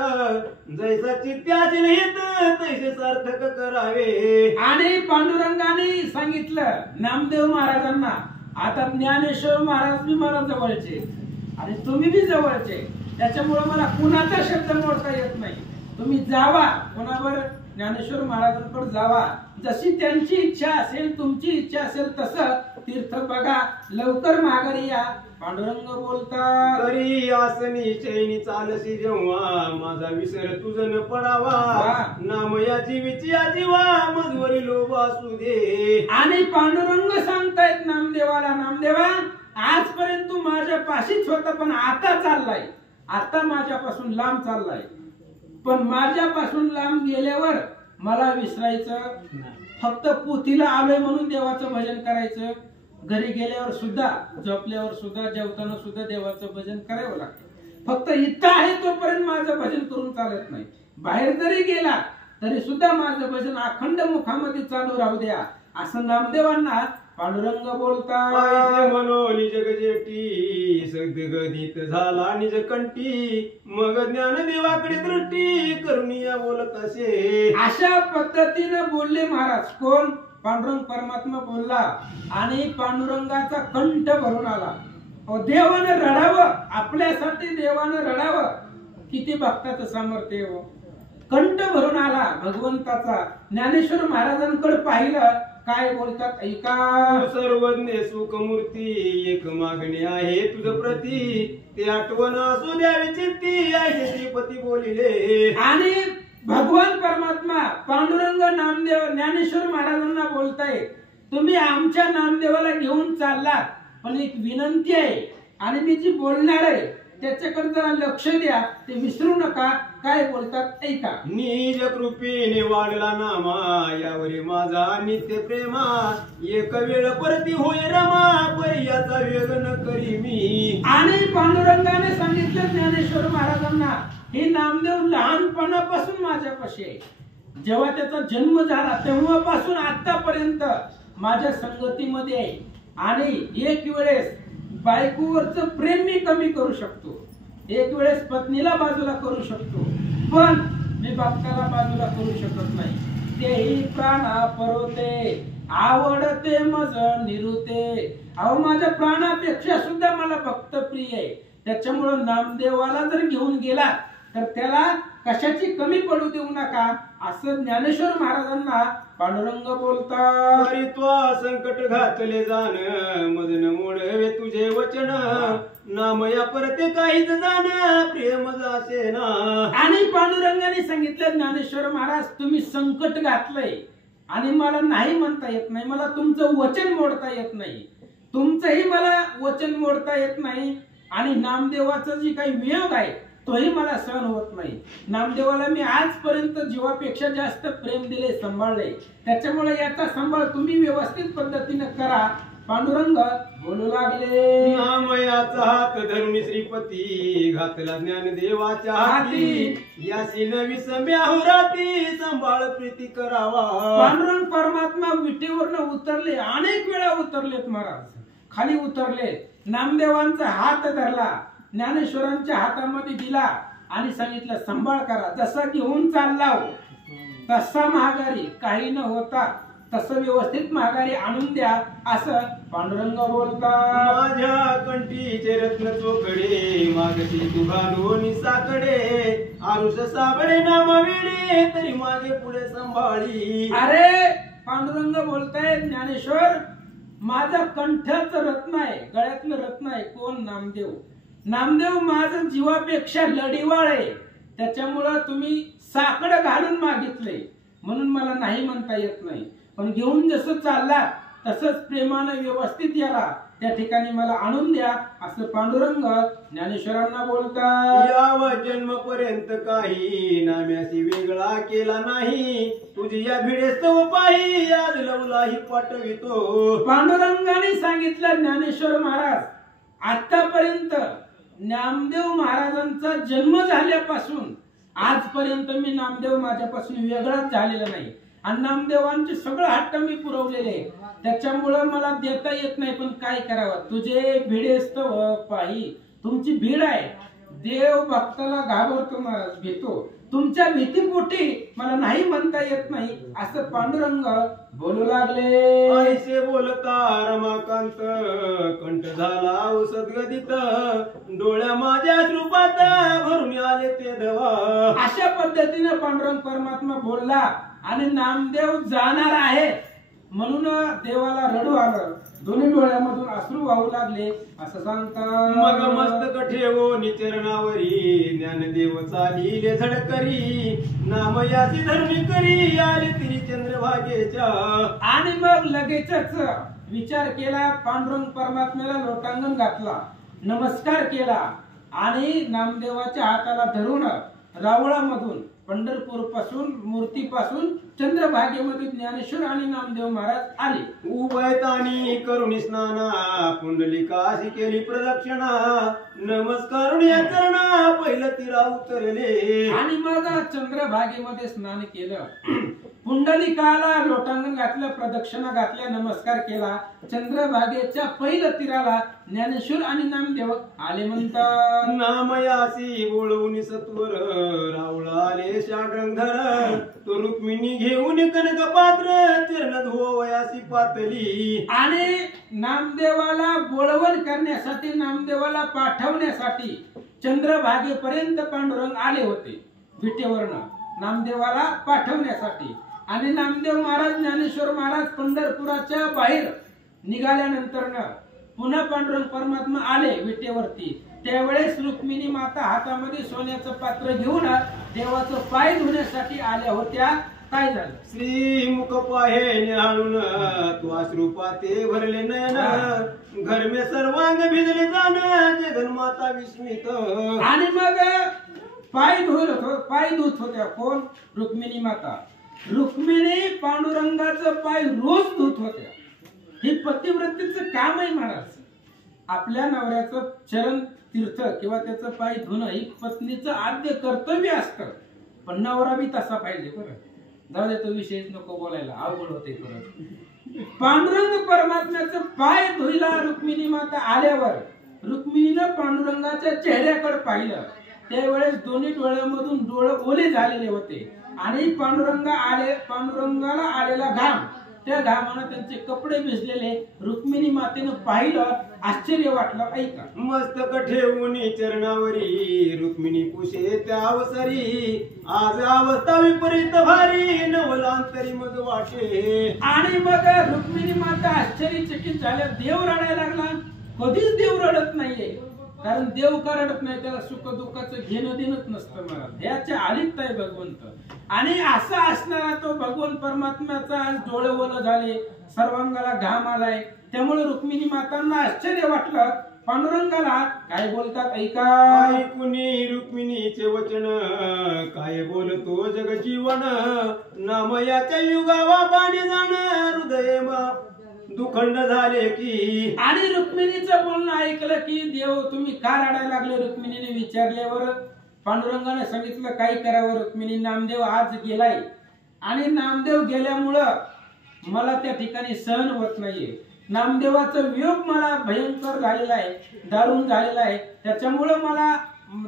जैसा चित्त्याचे हित तैसे सार्थक करावे. आणि पांडुरंगाने सांगितलं नामदेव महाराजांना, आता ज्ञानेश्वर महाराज बी मला जवळचे आणि तुम्ही बी जवळचे, त्याच्यामुळे मला कुणाचा शब्द मोडता येत नाही. तुम्ही जावा, कोणावर? ज्ञानेश्वर महाराजांकडे जावा. जशी त्यांची इच्छा असेल, तुमची इच्छा असेल तसं तीर्थ बघा, लवकर माघारी या. पांडुरंग बोलतात, तरी आसनी चैनी चालसी जेव्हा, माझा विसर तुझं न पडावा, नाम या जीवीची जीवा मधुरी लोभ असू दे. आणि पांडुरंग सांगतायत नामदेवाला, नामदेवा आजपर्यंत तू माझ्या पाशीच होता, पण आता चाललाय, आता माझ्यापासून लांब चाललाय. पण माझ्यापासून लांब गेल्यावर मला विसरायचं, फक्त पोथीला आलोय म्हणून देवाचं भजन करायचं. घरी गेल्यावर सुद्धा, झोपल्यावर सुद्धा, जेवताना सुद्धा देवाचं भजन करावं लागतं. फक्त इथं आहे तोपर्यंत माझं भजन करून चालत नाही. बाहेर जरी गेला तरी सुद्धा माझं भजन अखंड मुखामध्ये चालू राहू द्या असं नामदेवांना पांडुरंग बोलतात. म्हणून जगजेटी सद्गदित झाला निज कंठी, मग ज्ञानदेवाकडे दृष्टी करून या बोलत असे. अशा पद्धतीनं बोलले महाराज. कोण? पांडुरंग परमात्मा बोलला आणि पांडुरंगाचा कंठ भरून आला. देवानं रडावं, आपल्यासाठी देवानं रडावं, किती भक्ताचं सामर्थ्य हो. कंठ भरून आला भगवंताचा. ज्ञानेश्वर महाराजांकडे पाहिलं, काय बोलतात ऐका. सर्वज्ञ सुखमूर्ती एक मागणी आहे तुझ प्रती, ते आठवण असू द्यावी चित्ती आहे श्रीपती बोलिले. आणि भगवान परमात्मा पांडुरंग नामदेव ज्ञानेश्वर महाराजांना बोलताय, तुम्ही आमच्या नामदेवाला घेऊन चाललात, पण एक विनंती आहे आणि मी जी बोलणार आहे त्याच्याकडे जरा लक्ष द्या, ते विसरू नका. काय बोलतात ऐका. निज कृपेने वाढला नामा, यावरी माझा नित्य प्रेमा, एक वेळ परती होय रमा, पर्याचा वेग न करी मी. आणि पांडुरंगाने सांगितलं ज्ञानेश्वर महाराजांना, हे नामदेव लहानपणापासून माझ्यापाशी आहे. जेव्हा त्याचा जन्म झाला तेव्हापासून आतापर्यंत माझ्या संगतीमध्ये आहे. आणि एक वेळेस बायकोवरचं प्रेम मी कमी करू शकतो, एक वेळेस पत्नीला बाजूला करू शकतो, पण मी भक्ताला बाजूला करू शकत नाही. तेही प्राणा परोते आवडते मज निरुते. अहो माझ्या प्राणापेक्षा सुद्धा मला भक्त प्रिय आहे. त्याच्यामुळे नामदेवाला जर घेऊन गेला तर त्याला कशाची कमी पडू देऊ नका असं ज्ञानेश्वर महाराजांना पांडुरंग बोलतात. संकट घातले जाण, मजन मोडवे तुझे वचन, नाम या परते काहीच जाण, प्रेम जासे ना. आणि पांडुरंगाने सांगितलं, ज्ञानेश्वर महाराज तुम्ही संकट घातलंय आणि मला नाही म्हणता येत नाही, मला तुमचं वचन मोडता येत नाही, तुमचंही मला वचन मोडता येत नाही. आणि नामदेवाचं जी काही वियोग आहे तोही मला सहन होत नाही. नामदेवाला मी आजपर्यंत जीवापेक्षा जास्त प्रेम दिले, सांभाळले. त्याच्यामुळे याचा सांभाळ तुम्ही व्यवस्थित पद्धतीने करा. पांडुरंग बोलू लागले. नामयाचा हात धरून श्रीपती घातला ज्ञानदेवाच्या हाती. यासी नवी सम्याहू राती सांभाळ प्रीती करावा. पांडुरंग परमात्मा विटेवरनं उतरले, अनेक वेळा उतरलेत महाराज, खाली उतरले. नामदेवांचा हात धरला, ज्ञानेश्वरांच्या हातामध्ये दिला आणि सांगितलं सांभाळ करा. जसा घेऊन चालला तसा महागारी, काही न होता तसं व्यवस्थित महागारी आणून द्या, असं पांडुरंग बोलतात. माझ्या कंठीचे रत्न चोकडे मागती तुझा दोन्ही साकडे. आरुष साबळे नामविणे तरी मागे पुढे सांभाळी. अरे पांडुरंग बोलताय, ज्ञानेश्वर माझं कंठाचं रत्न आहे, गळ्यातलं रत्न आहे. कोण? नामदेव. नामदेव माझं जीवापेक्षा लढीवाळ आहे. त्याच्यामुळं तुम्ही साकडं घालून मागितले म्हणून मला नाही म्हणता येत नाही. पण घेऊन जसं चालला तसंच प्रेमानं व्यवस्थित याला त्या ठिकाणी मला आणून द्या, असं पांडुरंग ज्ञानेश्वरांना बोलतात. याव जन्मपर्यंत काही नाम्याशी वेगळा केला नाही. तुझी या भिडेस्तव पाही आज लवलाही पाठवितो. पांडुरंगाने सांगितलं, ज्ञानेश्वर महाराज आतापर्यंत नामदेव महाराजांचा जन्म झाल्यापासून आजपर्यंत मी नामदेव माझ्यापासून वेगळाच झालेला नाही. आणि नामदेवांचे सगळं हट्ट मी पुरवलेले, त्याच्यामुळं मला देता येत नाही. पण काय करावं? तुझे भिडेस्तव पाही, तुमची भीड आहे. देव भक्ताला घाबरतो महाराज, भीतो. तुमच्या भीतीपोटी मला नाही म्हणता येत नाही, असं पांडुरंग बोलू लागले. ऐसे बोलता रमाकांत कंठ झाला सद्गदित. डोळ्या माझ्या रूपात भरून आले ते दवा. अशा पद्धतीने पांडुरंग परमात्मा बोलला आणि नामदेव जाणार आहे म्हणून देवाला रडू आलं, दोन्ही डोळ्यामधून अश्रू वाहू लागले, असं सांगतात. मग मस्तक ठेवो निचरणावरी ज्ञानदेव चालिले झडकरी. नाम याची धरणी करी आले तिरी चंद्रभागेच्या. आणि मग लगेचच विचार केला, पांडुरंग परमात्म्याला लोटांगण घातला, नमस्कार केला आणि नामदेवाच्या हाताला धरून रावळामधून पंढरपूर पासून मूर्तीपासून चंद्रभागेमध्ये ज्ञानेश्वर आणि नामदेव महाराज आले. उभयतानी करुणी स्नाना पुंडलिकाशी केली प्रदक्षिणा. नमस्कार या करणा पहिलं तिरा उतरले. आणि मग चंद्रभागेमध्ये स्नान केलं, पुंडलिकाला लोटांगण घातलं, प्रदक्षिणा घातल्या, नमस्कार केला. चंद्रभागेच्या पहिलं तीराला ज्ञानेश्वर आणि नामदेव आले. म्हणतात नामयासी बोलवून सत्वर रावळाले शाडंगधर. तो रुक्मिणी घेऊन कनक पात्र चरण धुवयासी पातली. आणि नामदेवाला बोलवण करण्यासाठी, नामदेवाला पाठवण्यासाठी चंद्रभागेपर्यंत पांडुरंग आले होते विटेवरनं, नामदेवाला पाठवण्यासाठी. आणि नामदेव महाराज, ज्ञानेश्वर महाराज पंढरपुराच्या बाहेर निघाल्यानंतर पुन्हा पांडुरंग परमात्मा आले विटेवरती. त्यावेळेस रुक्मिणी माता हातामध्ये सोन्याचं पात्र घेऊन देवाचं पाय धुण्यासाठी आल्या होत्या. काय झालं? श्रीमुख पाहे निहाळून तू अश्रुपाते भरले नयन. घर में सर्वांग भिजले जाण जगन्माता विस्मित. आणि मग पाय धुत होत्या. कोण? रुक्मिणी माता. रुक्मिणी पांडुरंगाचं पाय रोज धुत होत्या. हे पतिव्रतेचं काम आहे महाराज. आपल्या नवऱ्याचं चरण तीर्थ किंवा त्याचं पाय धुणं ही पत्नीचं आद्य कर्तव्य असतं. पण नवरा बी तसा पाहिजे. बरं जाऊ दे, तो विषयच नको बोलायला, अवघड होते परत. पांडुरंग परमात्म्याचं पाय धुईला रुक्मिणी माता आल्यावर रुक्मिणीनं पांडुरंगाच्या चेहऱ्याकडे पाहिलं. त्यावेळेस दोन्ही डोळ्यामधून डोळे ओले झालेले होते आणि पांडुरंगाला आलेला घाम, त्या घामानं त्यांचे कपडे भिजलेले रुक्मिणी मातेनं पाहिलं. आश्चर्य वाटलं. ऐका. मस्तक ठेवून चरणावरी रुक्मिणी पुषे त्या अवसरी. आज अवस्था विपरीत भारी नवलांतरी मग वाटे. आणि मग रुक्मिणी माता आश्चर्यचकित झाल्या. देव रडायला लागला. कधीच देव रडत नाहीये, कारण देव का रडत नाही? त्याला सुख दुःखाचं घेणं देणंच नसतं महाराज. ह्याच्या आलिप्त आहे भगवंत. आणि असा असणारा तो भगवंत परमात्म्याचा आज डोळे ओले झाले, सर्वांगाला घाम आलाय. त्यामुळे रुक्मिणी मातांना आश्चर्य वाटलं पांडुरंगाला काय बोलतात ऐका. ऐकुनी रुक्मिणीचे वचन काय बोलतो जग जीवन नाम याच्या युगावा पाणी जाण हृदय दुखंड झाले की. आणि रुक्मिणीचं बोलणं ऐकलं की देव तुम्ही का रडायला लागले रुक्मिणीने विचारल्यावर पांडुरंगाने सांगितलं काय करावं रुक्मिणी. नामदेव आज गेलाय आणि नामदेव गेल्यामुळं मला त्या ठिकाणी सहन होत नाहीये. नामदेवाचा वियोग मला भयंकर झालेला आहे, दारुण झालेला आहे, त्याच्यामुळं मला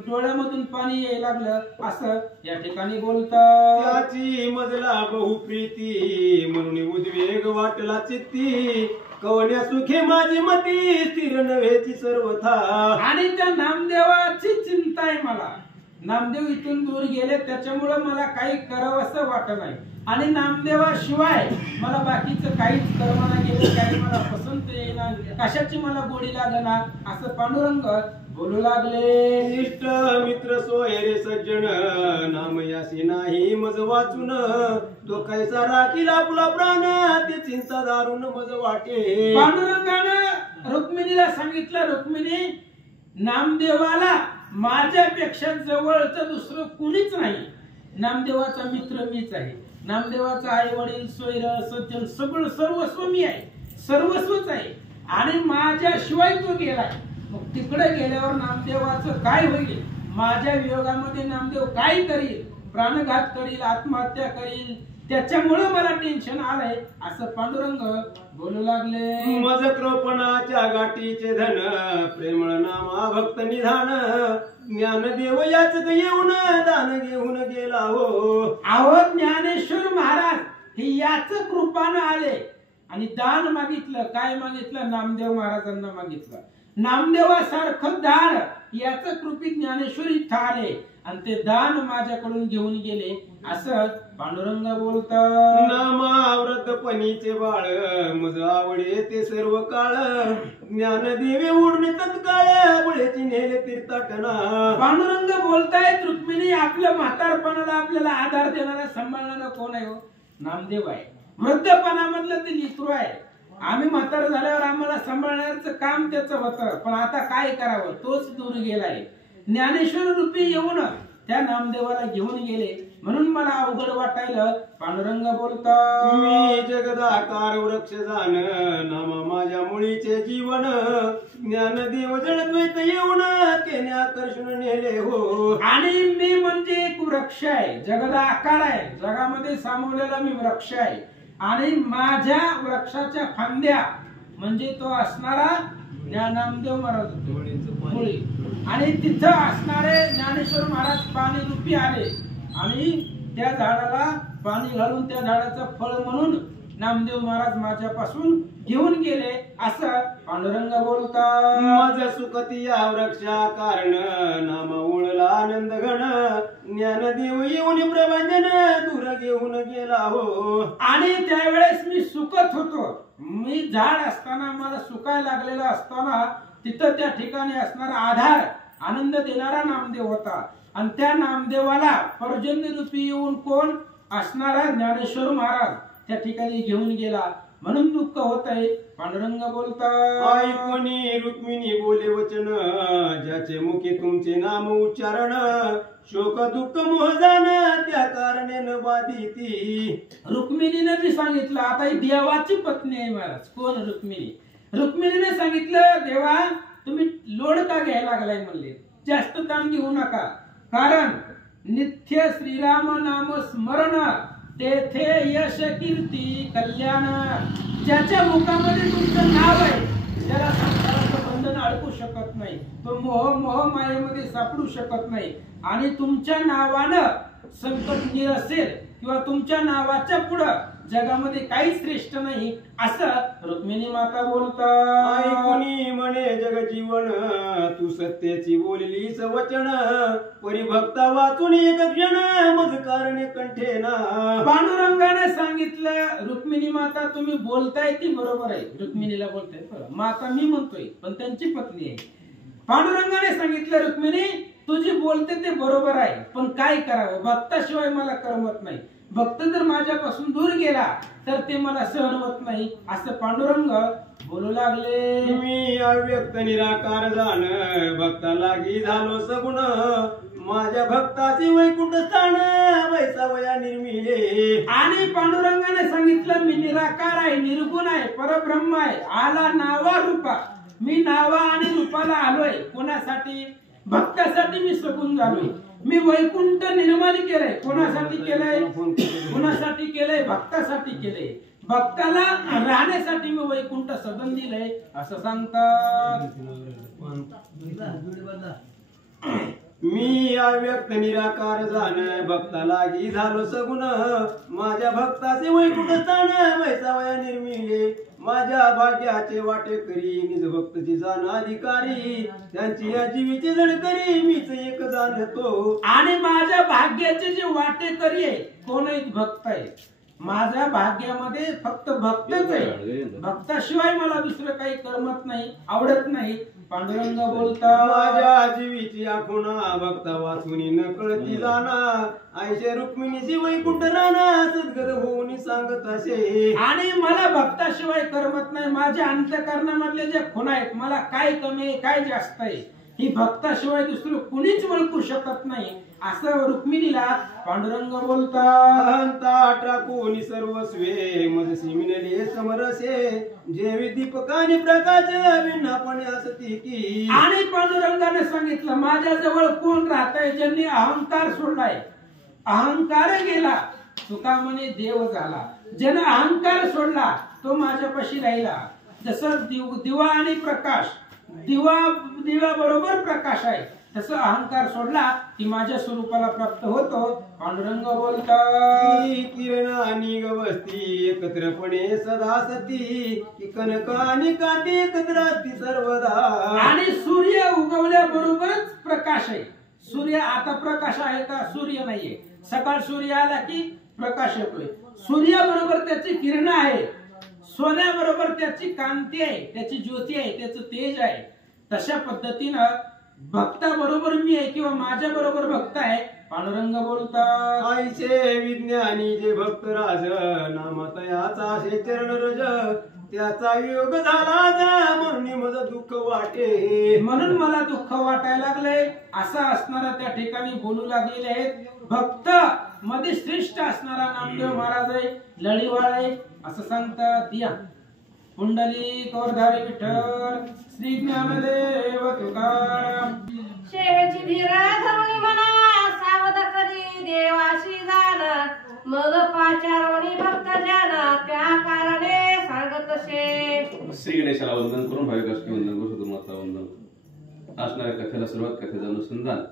डोळ्यामधून पाणी यायला लागलं असं या ठिकाणी बोलतात. त्याची मजला बहुप्रीती म्हणून उद्वेग वाटला चित्ती कवण्या सुखे माझी मती स्थिर नव्हेची सर्वथा. आणि त्या नामदेवाची चिंता आहे मला. नामदेव इथून दूर गेले त्याच्यामुळं मला काही करावं असं वाटत नाही. आणि नामदेवाशिवाय मला बाकीचं काहीच कर्माना गेलं, काही मला पसंत येईना, कशाची मला गोडी लागणार असं पांडुरंग बोलू लागले. इष्ट मित्र सोयरे सज्जन नाम यासी नाही मज वाचून तो कैसा राखील आपला प्राण ते चिंता दारुण मज वाटे. पांडुरंगानं रुक्मिणीला सांगितलं रुक्मिणी नामदेवाला माझ्यापेक्षा जवळचं दुसरं कुणीच नाही. नामदेवाचा मित्र मीच आहे. नामदेवाचा आई वडील सोयर सज्जन सगळं सर्वस्व मी आहे, सर्वस्वच आहे. आणि माझ्याशिवाय तो गेलाय. मग तिकडे गेल्यावर नामदेवाचं काय होईल. माझ्या वियोगामध्ये नामदेव काय करील, प्राणघात करील, आत्महत्या करील, त्याच्यामुळे मला टेन्शन आलंय असं पांडुरंग बोलू लागले. मज कृपणाच्या गाठीचे धन प्रेमळ नामा भक्त निधान ज्ञानदेव याचक येऊन दान घेऊन गेला हो. अहो ज्ञानेश्वर महाराज हे याच कृपानं आले आणि दान मागितलं. काय मागितलं. नामदेव महाराजांना मागितलं. नामदेवासारखं दान याच कृपी ज्ञानेश्वर इथं आले आणि ते दान माझ्याकडून घेऊन गेले असं पांडुरंग बोलतात. नामावृतपणीचे बाळ मज आवडे ते सर्व काळ ज्ञानदेवे उडणे तत्काळ बळेची नेले तीर्थाटना. पांडुरंग बोलतायत रुक्मिणी आपल्या म्हातारपणाला आपल्याला आधार देणारा सांभाळणारा कोण आहे हो. नामदेव आहे. वृद्धपणामधलं ते लिकरू आहे. आम्ही म्हातार झाल्यावर आम्हाला सांभाळण्याचं काम त्याचं होतं, पण आता काय करावं तोच दूर गेलाय. ज्ञानेश्वर रूपी येऊन त्या नामदेवाला घेऊन गेले म्हणून मला अवघड वाटायला. पांडुरंग बोलता मी जगदाकार वृक्ष जाण नामा माझ्या मुळीचे जीवन ज्ञानदेव जळद्वैत येऊन केने आकर्षण नेले हो. आणि मी म्हणजे एक वृक्ष आहे, जगदाकार आहे, जगामध्ये सामावलेला मी वृक्ष आहे. आणि माझ्या वृक्षाच्या फांद्या म्हणजे तो असणारा नामदेव महाराज मुळी आणि तिथं असणारे ज्ञानेश्वर महाराज पाणी रूपी आले आणि त्या झाडाला पाणी घालून त्या झाडाचं फळ म्हणून नामदेव महाराज माझ्यापासून घेऊन गेले असं पांडुरंग बोलतात. माझ सुखती या वृक्षा कारण नाम उळला आनंद घन ज्ञानदेव येऊन प्रबंधन दूर घेऊन गेला हो. आणि त्यावेळेस मी सुखत होतो. मी झाड असताना मला सुकायला लागलेला असताना तिथं त्या ठिकाणी असणारा आधार आनंद देणारा नामदेव होता आणि त्या नामदेवाला पर्जन्य रूपी येऊन कोण असणारा ज्ञानेश्वर महाराज त्या ठिकाणी घेऊन गेला म्हणून दुःख होत आहे. पांडुरंग बोलतात ऐकोनी रुक्मिणी बोले वचन ज्याचे मुखी तुमचे नाम उच्चारण शोक दुःख मोहजान त्या कारणे न बाधिती. रुक्मिणीने बी सांगितलं. आता ही देवाची पत्नी आहे महाराज. कोण रुक्मिणी. रुक्मिणीने सांगितलं देवा तुम्ही लोड का घ्यायला लागलाय म्हणले. जास्त ताण घेऊ नका कारण नित्य श्रीराम नाम स्मरण तेथे यश कीर्ती कल्याण. ज्याच्या मुखामध्ये तुमचं नाव आहे त्याला संसाराचं बंधन अडकू शकत नाही. तो मोह मायेमध्ये सापडू शकत नाही. आणि तुमच्या नावानं संकट निरसेल किंवा तुमच्या नावाच्या पुढं जगामध्ये काही श्रेष्ठ नाही असं रुक्मिणी माता बोलतात. ऐकुनी म्हणे जग जीवन तू सत्याची बोललीस वचन परिभक्ता वाचून एक क्षण मज कारणे कंठेना. पांडुरंगाने सांगितलं रुक्मिणी माता तुम्ही बोलताय ती बरोबर आहे. रुक्मिणीला बोलताय माता मी म्हणतोय पण त्यांची पत्नी आहे. पांडुरंगाने सांगितलं रुक्मिणी तुझी बोलते ते बरोबर आहे पण काय करावं भक्ताशिवाय मला करमत नाही. भक्त जर माझ्यापासून दूर गेला तर ते मला सहन होत नाही असं पांडुरंग बोलू लागले मी अव्यक्त निराकार जाण भक्ता लागी झालो सगुण माझ्या भक्ताचे वैकुंठ स्थान वैसावया निर्मिले. आणि पांडुरंगाने सांगितलं मी निराकार आहे, निर्गुण आहे, परब्रह्म आहे, आला नावा रूपा. मी नावा आणि रूपाला आलोय कोणासाठी? भक्तासाठी मी सगुण झालोय. मी वैकुंठ निर्माण केलंय. कोणासाठी केलंय? कोणासाठी केलंय? भक्तासाठी केलंय. भक्ताला राहण्यासाठी मी वैकुंठ सदन दिलंय असं सांगतात. मी अव्यक्त निराकार जाण भक्ता लागी झालो सगुण माझ्या भक्ताचे वैकुंठ स्थान वैसावया निर्मिले. माझ्या भाग्याचे वाटे करी निज भक्तची जाण अधिकारी त्यांची या जीवीची जण करी मीच एक जाणतो. आणि माझ्या भाग्याचे जे वाटेकरी आहे कोण आहेत? भक्त आहे. माझ्या भाग्यामध्ये फक्त भक्तच आहे. भक्ताशिवाय मला दुसरं काही करमत नाही, आवडत नाही. पांडुरंग बोलता माझ्या जीवीची आखुणा भक्ता वाचून न कळती जाना आयशे रुक्मिणीची वैकुंठ राणा सद्गत होऊन सांगत असे. आणि मला भक्ताशिवाय करमत नाही. माझ्या अंतःकरणामधले जे खुणा आहेत, मला काय कमी आहे काय जास्त आहे ही भक्ताशिवाय दुसरं कुणीच ओळखू शकत नाही असं रुक्मिणीला पांडुरंग बोलता. अहंता टाकून सर्वस्वे मजसी मिनले समरसे जेवी दीपकाने प्रकाश विनापणे असती की. आणि पांडुरंगाने सांगितलं माझ्या जवळ कोण राहतंय? ज्यांनी अहंकार सोडलाय, अहंकार गेला, तुका म्हणे देव झाला. ज्यानं अहंकार सोडला तो माझ्यापाशी राहिला. जसं दिवा आणि प्रकाश, दिवा बरोबर प्रकाश आहे, तसं अहंकार सोडला की माझ्या स्वरूपाला प्राप्त होतो. पांडुरंग बोलता किरण आणि गवस्ती एकत्रपणे सदा सती कनक आणि काती एकत्र असती सर्वदा. आणि सूर्य उगवल्याबरोबरच प्रकाश आहे. सूर्य आता प्रकाश आहे का? सूर्य नाहीये. सकाळ सूर्य आला की प्रकाश येतोय. सूर्याबरोबर त्याची किरण आहे, सोन्याबरोबर त्याची कांती आहे, त्याची ज्योती आहे, त्याचं तेज आहे. तशा पद्धतीनं भक्ता बरोबर मी आहे किंवा माझ्या बरोबर भक्त आहे. पांडुरंग बोलता आईचे विज्ञानी जे भक्त राज नामतयाचा शे चरण रज त्याचा योग झाला म्हणून माझं दुःख वाटे. म्हणून मला दुःख वाटायला लागलंय असं असणारा त्या ठिकाणी बोलू लागलेले आहेत. भक्त मध्ये श्रेष्ठ असणारा नामदेव महाराज आहे, लळीवाळ आहे असं सांगतात. या कुंडली कौरधारी विठ्ठल श्री ज्ञानदेव तुकाराम. शेवची धीरा धरुणी म्हणा सावध करी देवाशी जाण मग पाचारोनी भक्त जाण त्या कारणे सांगत शे. श्री गणेशाला वंदन करून भाविक अष्टमी वंदन करून माता वंदन असणाऱ्या कथेला सुरुवात, कथेचं अनुसंधान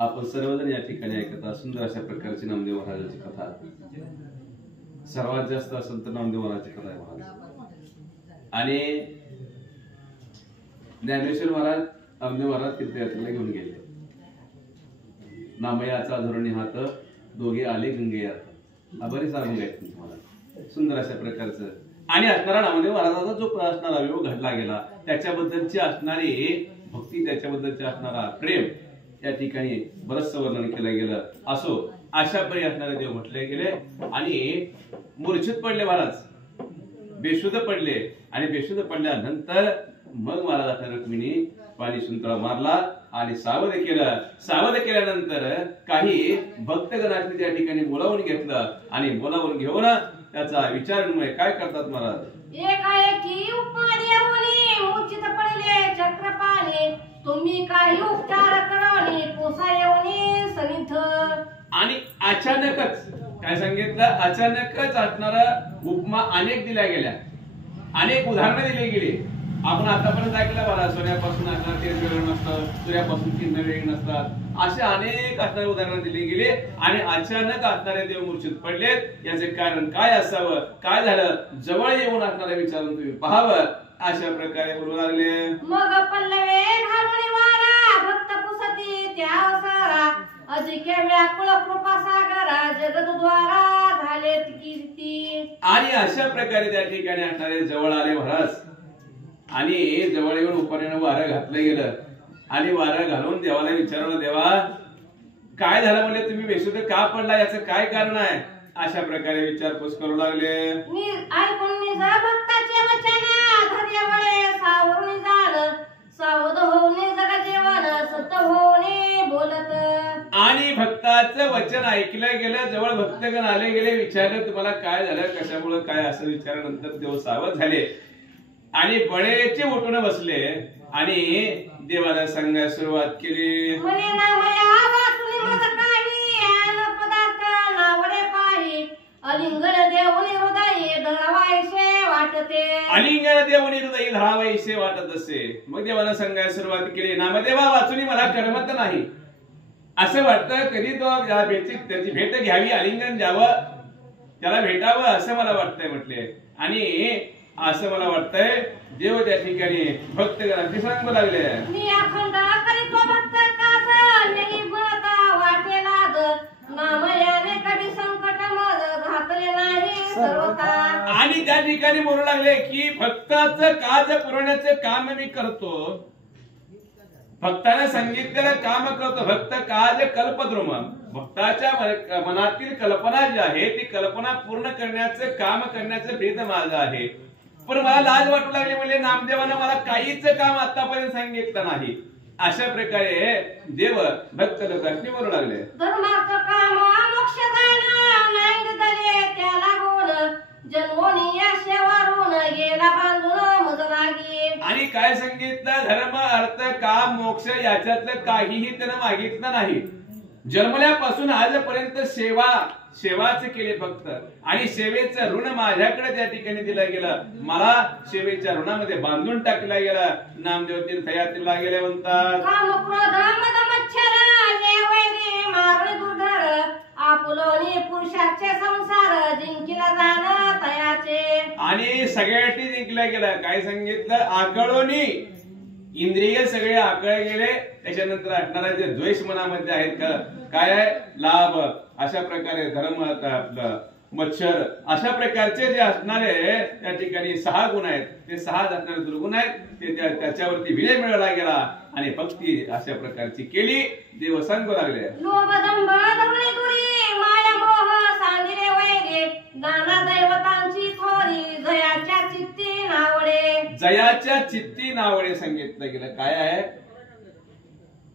आपण सर्वजण या ठिकाणी ऐकता. सुंदर अशा प्रकारची नामदेव महाराजांची कथा, सर्वात जास्त संत नामदेव महाराजांची कथा आहे महाराज. आणि ज्ञानेश्वर महाराज नामदेव महाराज तीर्थयात्रेला घेऊन गेले. नामयाचा धोरणी हात दोघे आले गंगेयात. हा बरेच अभंग आहेत तुम्हाला सुंदर अशा प्रकारचं. आणि असणारा नामदेव महाराजाचा जो असणारा वियोग घडला गेला त्याच्याबद्दलची असणारी भक्ती, त्याच्याबद्दलचे असणारा प्रेम या ठिकाणी बरंचसं वर्णन केलं गेलं. असो अशा परी असणारे देव म्हटले गेले. आणि मूर्छित पडले महाराज, बेशुद्ध पडले. आणि बेशुद्ध पडल्यानंतर मग महाराज रुक्मिणी पाणी सुंतळा मारला आणि सावध केलं. सावध केल्यानंतर काही भक्तगणांनी त्या ठिकाणी बोलावून घेतलं. आणि बोलावून घेऊन त्याचा विचारमुळे काय करतात महाराज? एकाएकी उपमा देऊनी मूर्छित पडले चक्रपाणी तुम्ही काही उपचार करवणी पोसा येऊनी सनिध. आणि अचानकच काय सांगितलं? अचानकच असणारा उपमा अनेक दिल्या गेल्या, अनेक उदाहरणं दिली गेली. आपण आतापर्यंत ऐकलं बघा, सोन्यापासून असणार तेल वेगळं नसतं, सूर्यापासून किरण वेगळी नसतात, असे अनेक असणारे उदाहरणं दिली गेली. आणि अचानक असणारे देव मूर्छित पडलेत. याचे कारण काय असावं, काय झालं, जवळ येऊन असणारे विचारून तुम्ही पाहावं. अशा प्रकारे बोलू लागले. मग पल्लवे घालून वारा भक्त पुसती त्या अवसरा अधिक व्याकुळ कृपा सागरा जगद्वारा झाले कीर्ती. आणि अशा प्रकारे त्या ठिकाणी असणारे जवळ आले महाराज. आणि जवळ येऊन उपरेनं वारं घातलं गेलं. आणि वारं घालून देवाला विचारलं, देवा काय झालं म्हणजे तुम्ही बेशुद्ध का पडला, याचं काय कारण आहे? अशा प्रकारे विचारपूस करू लागले. ऐकून निज भक्ताचे वचन वचन ऐकलं गेलं, जवळ भक्तगण आले गेले, विचारलं तुम्हाला काय झालं, कशामुळे काय, असं विचारल्यानंतर देव सावध झाले आणि बळेचे उठून बसले आणि देवाला सांगायला सुरुवात केली. म्हणे ना मया वाचुनी मज काही आन पदार्थ नावडे पाही अलिंगन देवनी हृदय धरावायसे वाटते. अलिंगन देवनी हृदय धरावायसे वाटत असे. मग देवाला सांगायला सुरुवात केली. नामदेवा वाचुनी मला करमत नाही, असं वाटतं कधी तो त्याची भेट घ्यावी, अलिंगन द्यावं, त्याला भेटावं असं मला वाटतंय म्हटले. आणि असं मला वाटतंय देव त्या ठिकाणी भक्तगणांचे सांगू लागले. मी अखंड करीतो भक्त कास नेही गुणता वाटेलाद नामयाने कधी संकट मज घातले नाही सर्वता. आणि त्या ठिकाणी बोलू लागले की भक्ताचं काज पुरवण्याचं काम मी करतो, भक्ताने सांगितलेलं काम करतो. भक्त काज कल्पद्रुम, भक्ताच्या मनातील कल्पना जी आहे ती कल्पना पूर्ण करण्याचं काम करण्याचं भेद माझा आहे. पण मला लाज वाटू लागली, म्हणजे नामदेवानं मला काहीच काम आतापर्यंत सांगितलं नाही. अशा प्रकारे देव भक्त लोकांनी बोलू लागले. धर्मार्थ काम मोक्ष जाण नाही दले त्याला गुण जन्मोनी या शेवारून गेला बांधून मज लागी. आणि काय सांगितलं, धर्म अर्थ काम मोक्ष याच्यातलं काहीही त्यानं मागितलं नाही. जन्मल्यापासून आजपर्यंत सेवाच केली फक्त, आणि सेवेचं ऋण माझ्याकडे त्या ठिकाणी दिलं गेलं, मला सेवेच्या ऋणामध्ये बांधून टाकला गेला. नामदेव तीर्थयात्रेला गेले म्हणतात. काम क्रोध मद मच्छर हे वैरी मागणी दुर्धर आपुलोनी पुरुषाचे संसार जिंकिला जाण तयाचे. आणि सगळ्याटी जिंकल्या गेला. काय सांगितलं, आकळोनी इंद्रिय सगळे आकळे गेले. त्याच्यानंतर असणारा जे द्वेष मनामध्ये आहेत का, काय आहे, लाभ, अशा प्रकारे धर्म, आपलं मच्छर, अशा प्रकारचे जे असणारे त्या ठिकाणी 6 गुण आहेत, ते 6 असणारे दुर्गुण आहेत, ते त्याच्यावरती विजय मिळवला गेला आणि भक्ती अशा प्रकारची केली. देव सांगू लागले. लोभ दंभ धरुणी दुरी माया मोह सांदिले वैरे नाना दैवतांची थोरी जयाच्या चित्ती नावडे. जयाच्या चित्ती नावडे सांगितलं गेलं. काय आहे,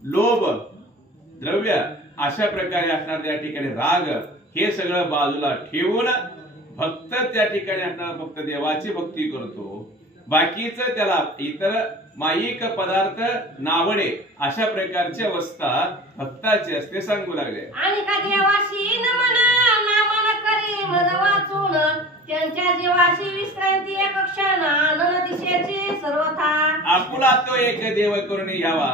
लोभ, द्रव्य, अशा प्रकारे असणार त्या ठिकाणी राग, हे सगळं बाजूला ठेवून भक्त त्या ठिकाणी असणार फक्त देवाची भक्ती करतो. बाकीच त्याला इतर माईक पदार्थ नावडे, अशा प्रकारची अवस्था भक्ताची असते सांगू लागले. आणि का देवाशी नमन नामन करी मज वाचून त्यांच्या जीवाशी विश्रांती एक क्षण आनंद दिशेची सर्वथा. आपुला तो एक देव करून घ्यावा,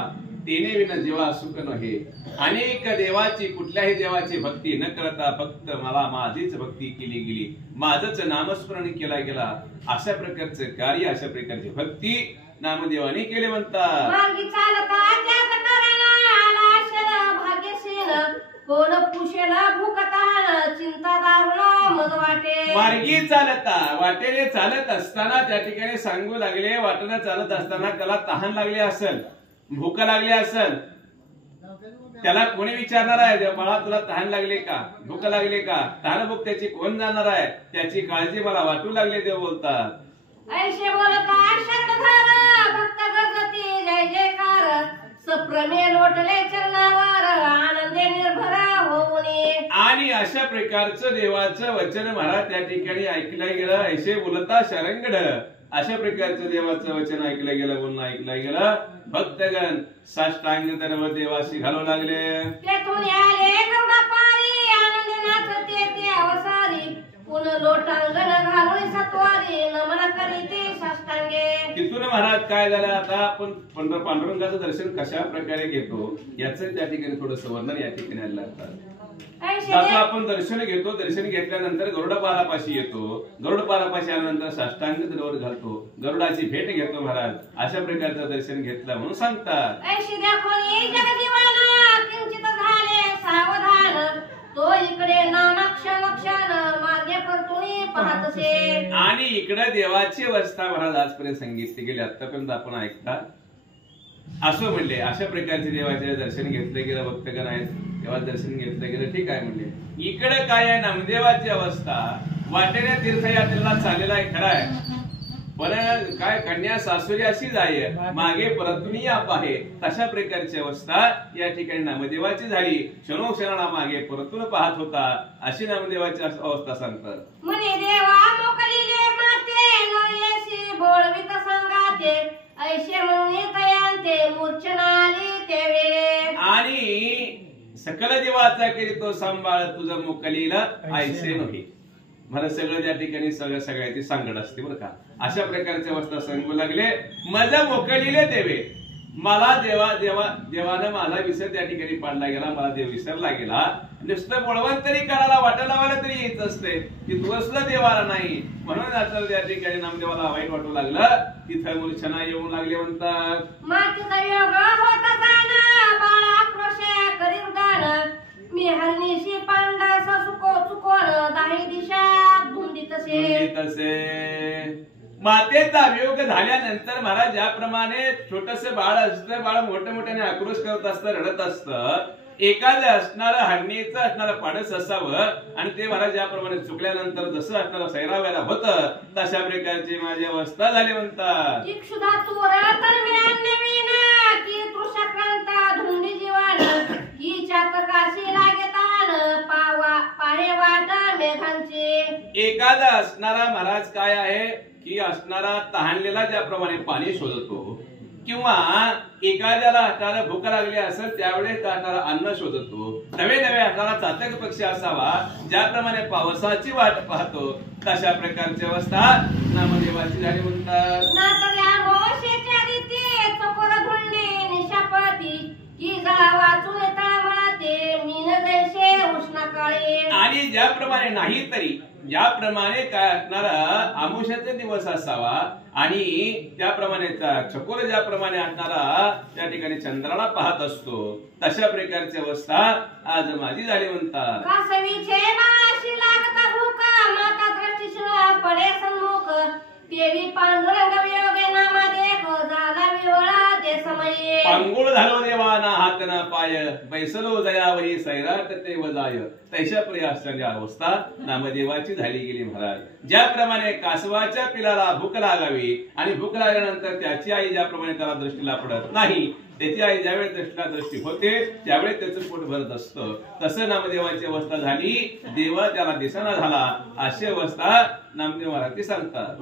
तिने विना जीवा सुख नव्हे. अनेक देवाची, कुठल्याही देवाची भक्ती न करता फक्त मला माझीच भक्ती केली गेली, माझंच नामस्मरण केला गेला, अशा प्रकारचं कार्य, अशा प्रकारची भक्ती नामदेवाने केले म्हणतात. मार्गी चालता त्याच कारण आला असेल भाग्यशील कोण पुशेला भूकतान चिंता दारुण मज वाटे. मार्गी चालता, वाटेने चालत असताना त्या ठिकाणी सांगू लागले, वाटेने चालत असताना त्याला तहान लागली असेल, भूक लागली असेल, त्याला कोणी विचारणार आहे, बाळा तुला तहान लागले का, भूक लागले का, तहान भूक त्याची कोण जाणार आहे, त्याची काळजी मला वाटू लागली. देव बोलतात. ऐशे बोलता शरणधार भक्त गजती जय जयकार सप्रमे लोटले चरणावर आनंदे निर्भर होऊने. आणि अशा प्रकारचं देवाचं वचन महाराज त्या ठिकाणी ऐकलं गेलं. ऐसे बोलता शरंगड, अशा प्रकारचं देवाचं वचन ऐकलं गेलं, बोलणं ऐकलं गेलं. भक्तगण साष्टांग धर्म देवाशी घालू लागले. तेथून आले गरुडापारी आनंदी नाचते ते अवसारी पुन लोटांगण घालून सत्वारी नमन करीते साष्टांगे. तिथून महाराज काय झालं, आता आपण पांडुरंगाचं दर्शन कशा प्रकारे घेतो याचं त्या ठिकाणी थोडंसं वर्णन या ठिकाणी आलेलं असतं. आता आपण दर्शन घेतो, दर्शन घेतल्यानंतर गरुडपालापाशी येतो, गरुडपालापाशी आल्यानंतर साष्टांग दंडवत घालतो, गरुडाची भेट घेतो महाराज. अशा प्रकारचं दर्शन घेतलं म्हणून सांगतात. ऐशी दाखवणी जगजीवन किंचित झाले सावधान तो इकडे नानाक्षण क्षण मार्गे परतुनी पाहतसे. आणि इकडे देवाची अवस्था महाराज आजपर्यंत सांगितली गेली, आतापर्यंत आपण ऐकता. असं म्हणले, अशा प्रकारचे देवाचे दर्शन घेतले गेलं, भक्तगण आहेत देवाचं दर्शन घेतलं गेलं, ठीक आहे म्हणले. इकडे काय आहे, नामदेवाची अवस्था. वाटेने तीर्थयात्रेला चाललेला आहे खरं आहे, पण काय कन्या सासुरी अशीच आहे, मागे परतुनी आप आहे. तशा प्रकारची अवस्था या ठिकाणी नामदेवाची झाली. क्षणोक्षणाला मागे परतून पाहत होता, अशी नामदेवाची अवस्था सांगतात. म्हणे देवा मोकलीले माते नयेशी बोलवित संगाते ऐशे म्हणून तयांते मूर्छनाली ते वेळे. आणि सकल देवाचा करीतो सांभाळ तुझं मोकलीला ऐसे नव्हे. मला सगळं त्या ठिकाणी सगळ्याची सांगड असते बरं का. अशा प्रकारची अवस्था सांगू लागले. माझा मोकलीले देवे, मला देवानं माझा विसर त्या ठिकाणी पाडला गेला, मला देव विसरला गेला. नुसतं बळवंत तरी करायला वाटायला लावायला तरी येत असते की तू असलं देवाला नाही. म्हणून आता त्या ठिकाणी नामदेवाला वाईट वाटू लागलं. तिथं मूर्छना येऊन लागले म्हणतात. मातीचा योग होता जाण बाळ आक्रोश करी उदान मी हरणीशी पांडस चुकोन दाही दिशा धुंदीत तसे. मातेचा वियोग झाल्यानंतर महाराज ज्याप्रमाणे छोटस बाळ असतं, बाळ मोठ्या मोठ्याने आक्रोश करत असतं, रडत असतं. एखादं असणारं हरणीचं असणारं पाडस असावं आणि ते महाराज ज्याप्रमाणे चुकल्यानंतर जसं असणारं सैराव्याला होतं तशा प्रकारची माझी अवस्था झाली म्हणतात. एखादा असणारा महाराज काय आहे की असणारा तहानलेला ज्याप्रमाणे पाणी शोधतो किंवा एखाद्याला असणारा भूक लागली असेल त्यावेळेस असणारा अन्न शोधतो. नवे नवे असणारा चातक पक्षी असावा ज्याप्रमाणे पावसाची वाट पाहतो तशा प्रकारची अवस्था नामदेवाची झाली म्हणतात. आणि ज्याप्रमाणे नाही तरी ज्याप्रमाणे काय असणारा आमुष्याचा दिवस असावा आणि त्याप्रमाणे चकोर ज्याप्रमाणे असणारा त्या ठिकाणी चंद्राला पाहत असतो तशा प्रकारची अवस्था आज माझी झाली म्हणतात. पांगुळ झालो देवाना हात ना पाय बैसलो जयावरी सैराट ते वजाय. तशा प्रयासाची अवस्था नामदेवाची झाली गेली महाराज. ज्याप्रमाणे कासवाच्या पिलाला भूक लागावी आणि भूक लागल्यानंतर त्याची आई ज्याप्रमाणे त्याला दृष्टीला पडत नाही, त्याची आई ज्यावेळी दृष्टीला दृष्टी होते त्यावेळी त्याचं पोट भरत असतं, तसं नामदेवाची अवस्था झाली. देव त्याला दिसना झाला, अशी अवस्था नामदेव महाराज सांगतात.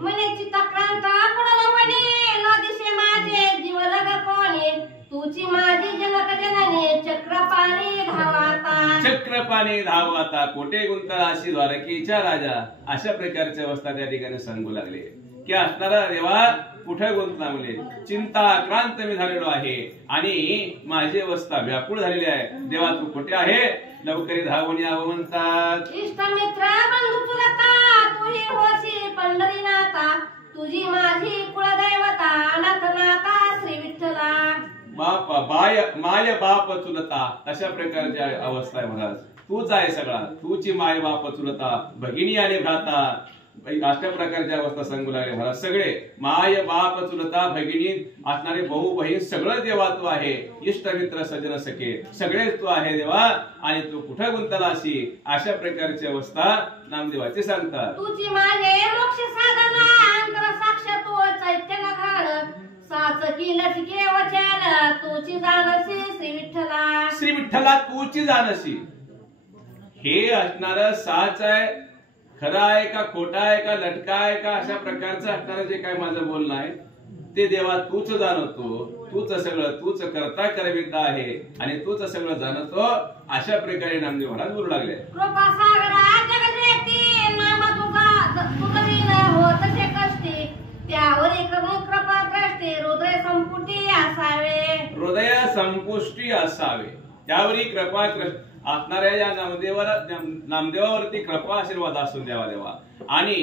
तुझी माझी जनक जननी चक्रपाणी धावता. चक्रपाणी धावता कोटे गुंतला अशी द्वारकेच्या राजा. अशा प्रकारची अवस्था त्या ठिकाणी सांगू लागले की असणारा देवा कुठे गुंतला म्हणजे चिंता क्रांत मी झालेलो आहे आणि माझी अवस्था व्याकुळ झालेली आहे. देवा तू कुठे आहे, लवकरी धावून यावं म्हणतात. इष्टमित्र बंधू चुलता तुही होशी पंढरीनाथा तुझी माझी कुलदैवता अनाथनाथा श्री विठ्ठला. माय बाप चुलता अशा प्रकारची अवस्था आहे महाराज. तूच आहे सगळा, तूची माय बाप चुलता भगिनी आणि भ्राता. अशा प्रकारची अवस्था सांगू लागले महाराज. सगळे माय बाप चुलता भगिनी असणारे भाऊ बहीण सगळं देवा तू आहे. इष्ट मित्र सज्जन सखे सगळेच तू आहे देवा आणि तू कुठे गुंतला अशी अशा प्रकारची अवस्था नामदेवाची सांगतात. तुझी माझे मोक्ष साधना अंतर साक्ष तू चैतन्य घाल साचकी लटके वचन तुझी जानसी श्री विठ्ठला. श्री विठ्ठला तूची जानसी. हे असणार साच आहे, खरं आहे का खोटा आहे का लटका आहे का अशा प्रकारचं असणारं जे काय माझं बोलणं आहे ते देवा तूच जाणतो. तूच सगळं, तूच करता करविता आहे आणि तूच सगळं जाणतो. अशा प्रकारे नामदेव महाराज बोलू लागले. कृपा सागरा जगदेती नाम तुझा तुझविन होतसे कष्टी त्यावरी करून कृपा दृष्टी हृदय संपुटी असावे. हृदय संपुष्टी असावे त्यावरी कृपा असणाऱ्या या नामदेवावरती कृपा आशीर्वाद असून द्यावा देवा. आणि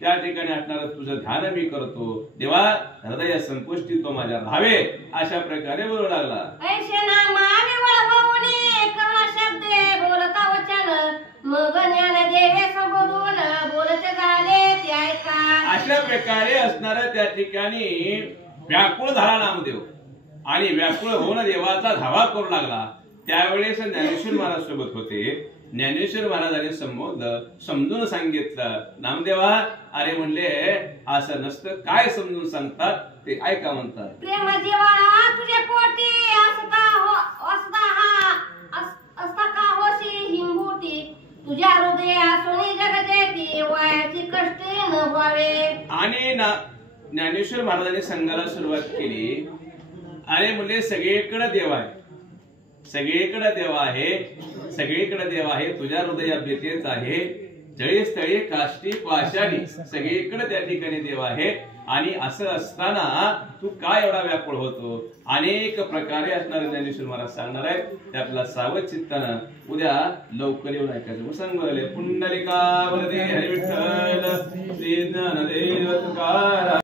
त्या ठिकाणी असणारं तुझं ध्यान मी करतो देवा. हृदय संपुष्टी तो माझ्या राहावे अशा प्रकारे बोलू लागला. ऐशे नामावे वळवूनी करुणा शब्दे बोलता वचन मग ज्ञान देवे संबोधून बोलते झाले ते ऐका. अशा प्रकारे असणाऱ्या त्या ठिकाणी व्याकुळ झाला नामदेव आणि व्याकुळ होऊन देवाचा धावा करू लागला. त्यावेळेस ज्ञानेश्वर महाराज सोबत होते. ज्ञानेश्वर महाराजांनी समजून सांगितलं. नामदेवा, अरे म्हणले असं नसतं, काय समजून सांगतात ते ऐका म्हणतात. प्रेम जिव्हाळा तुझ्या पोटी असता का होशी हिंबुटी, तुझ्या हृदयातून जगजेती वयाची कष्टे न व्हावे. आणि ज्ञानेश्वर महाराजांनी सांगायला सुरुवात केली. अरे म्हणले सगळीकडे देव आहे, सगळीकडे देव आहे, सगळीकडे देव आहे, तुझ्या हृदयात तेच आहे. जळी स्थळी काष्टी पाषाणी सगळीकडे त्या ठिकाणी देव आहे. आणि असं असताना तू काय एवढा व्याकुळ होतो? अनेक प्रकारे असणारे ज्ञानेश्वर महाराज सांगणार आहे. ते आपला सावध चित्तानं उद्या लवकर येऊन ऐकायचं. सांगले पुंडलिका वरदे हरी विठ्ठल श्री ज्ञानदेव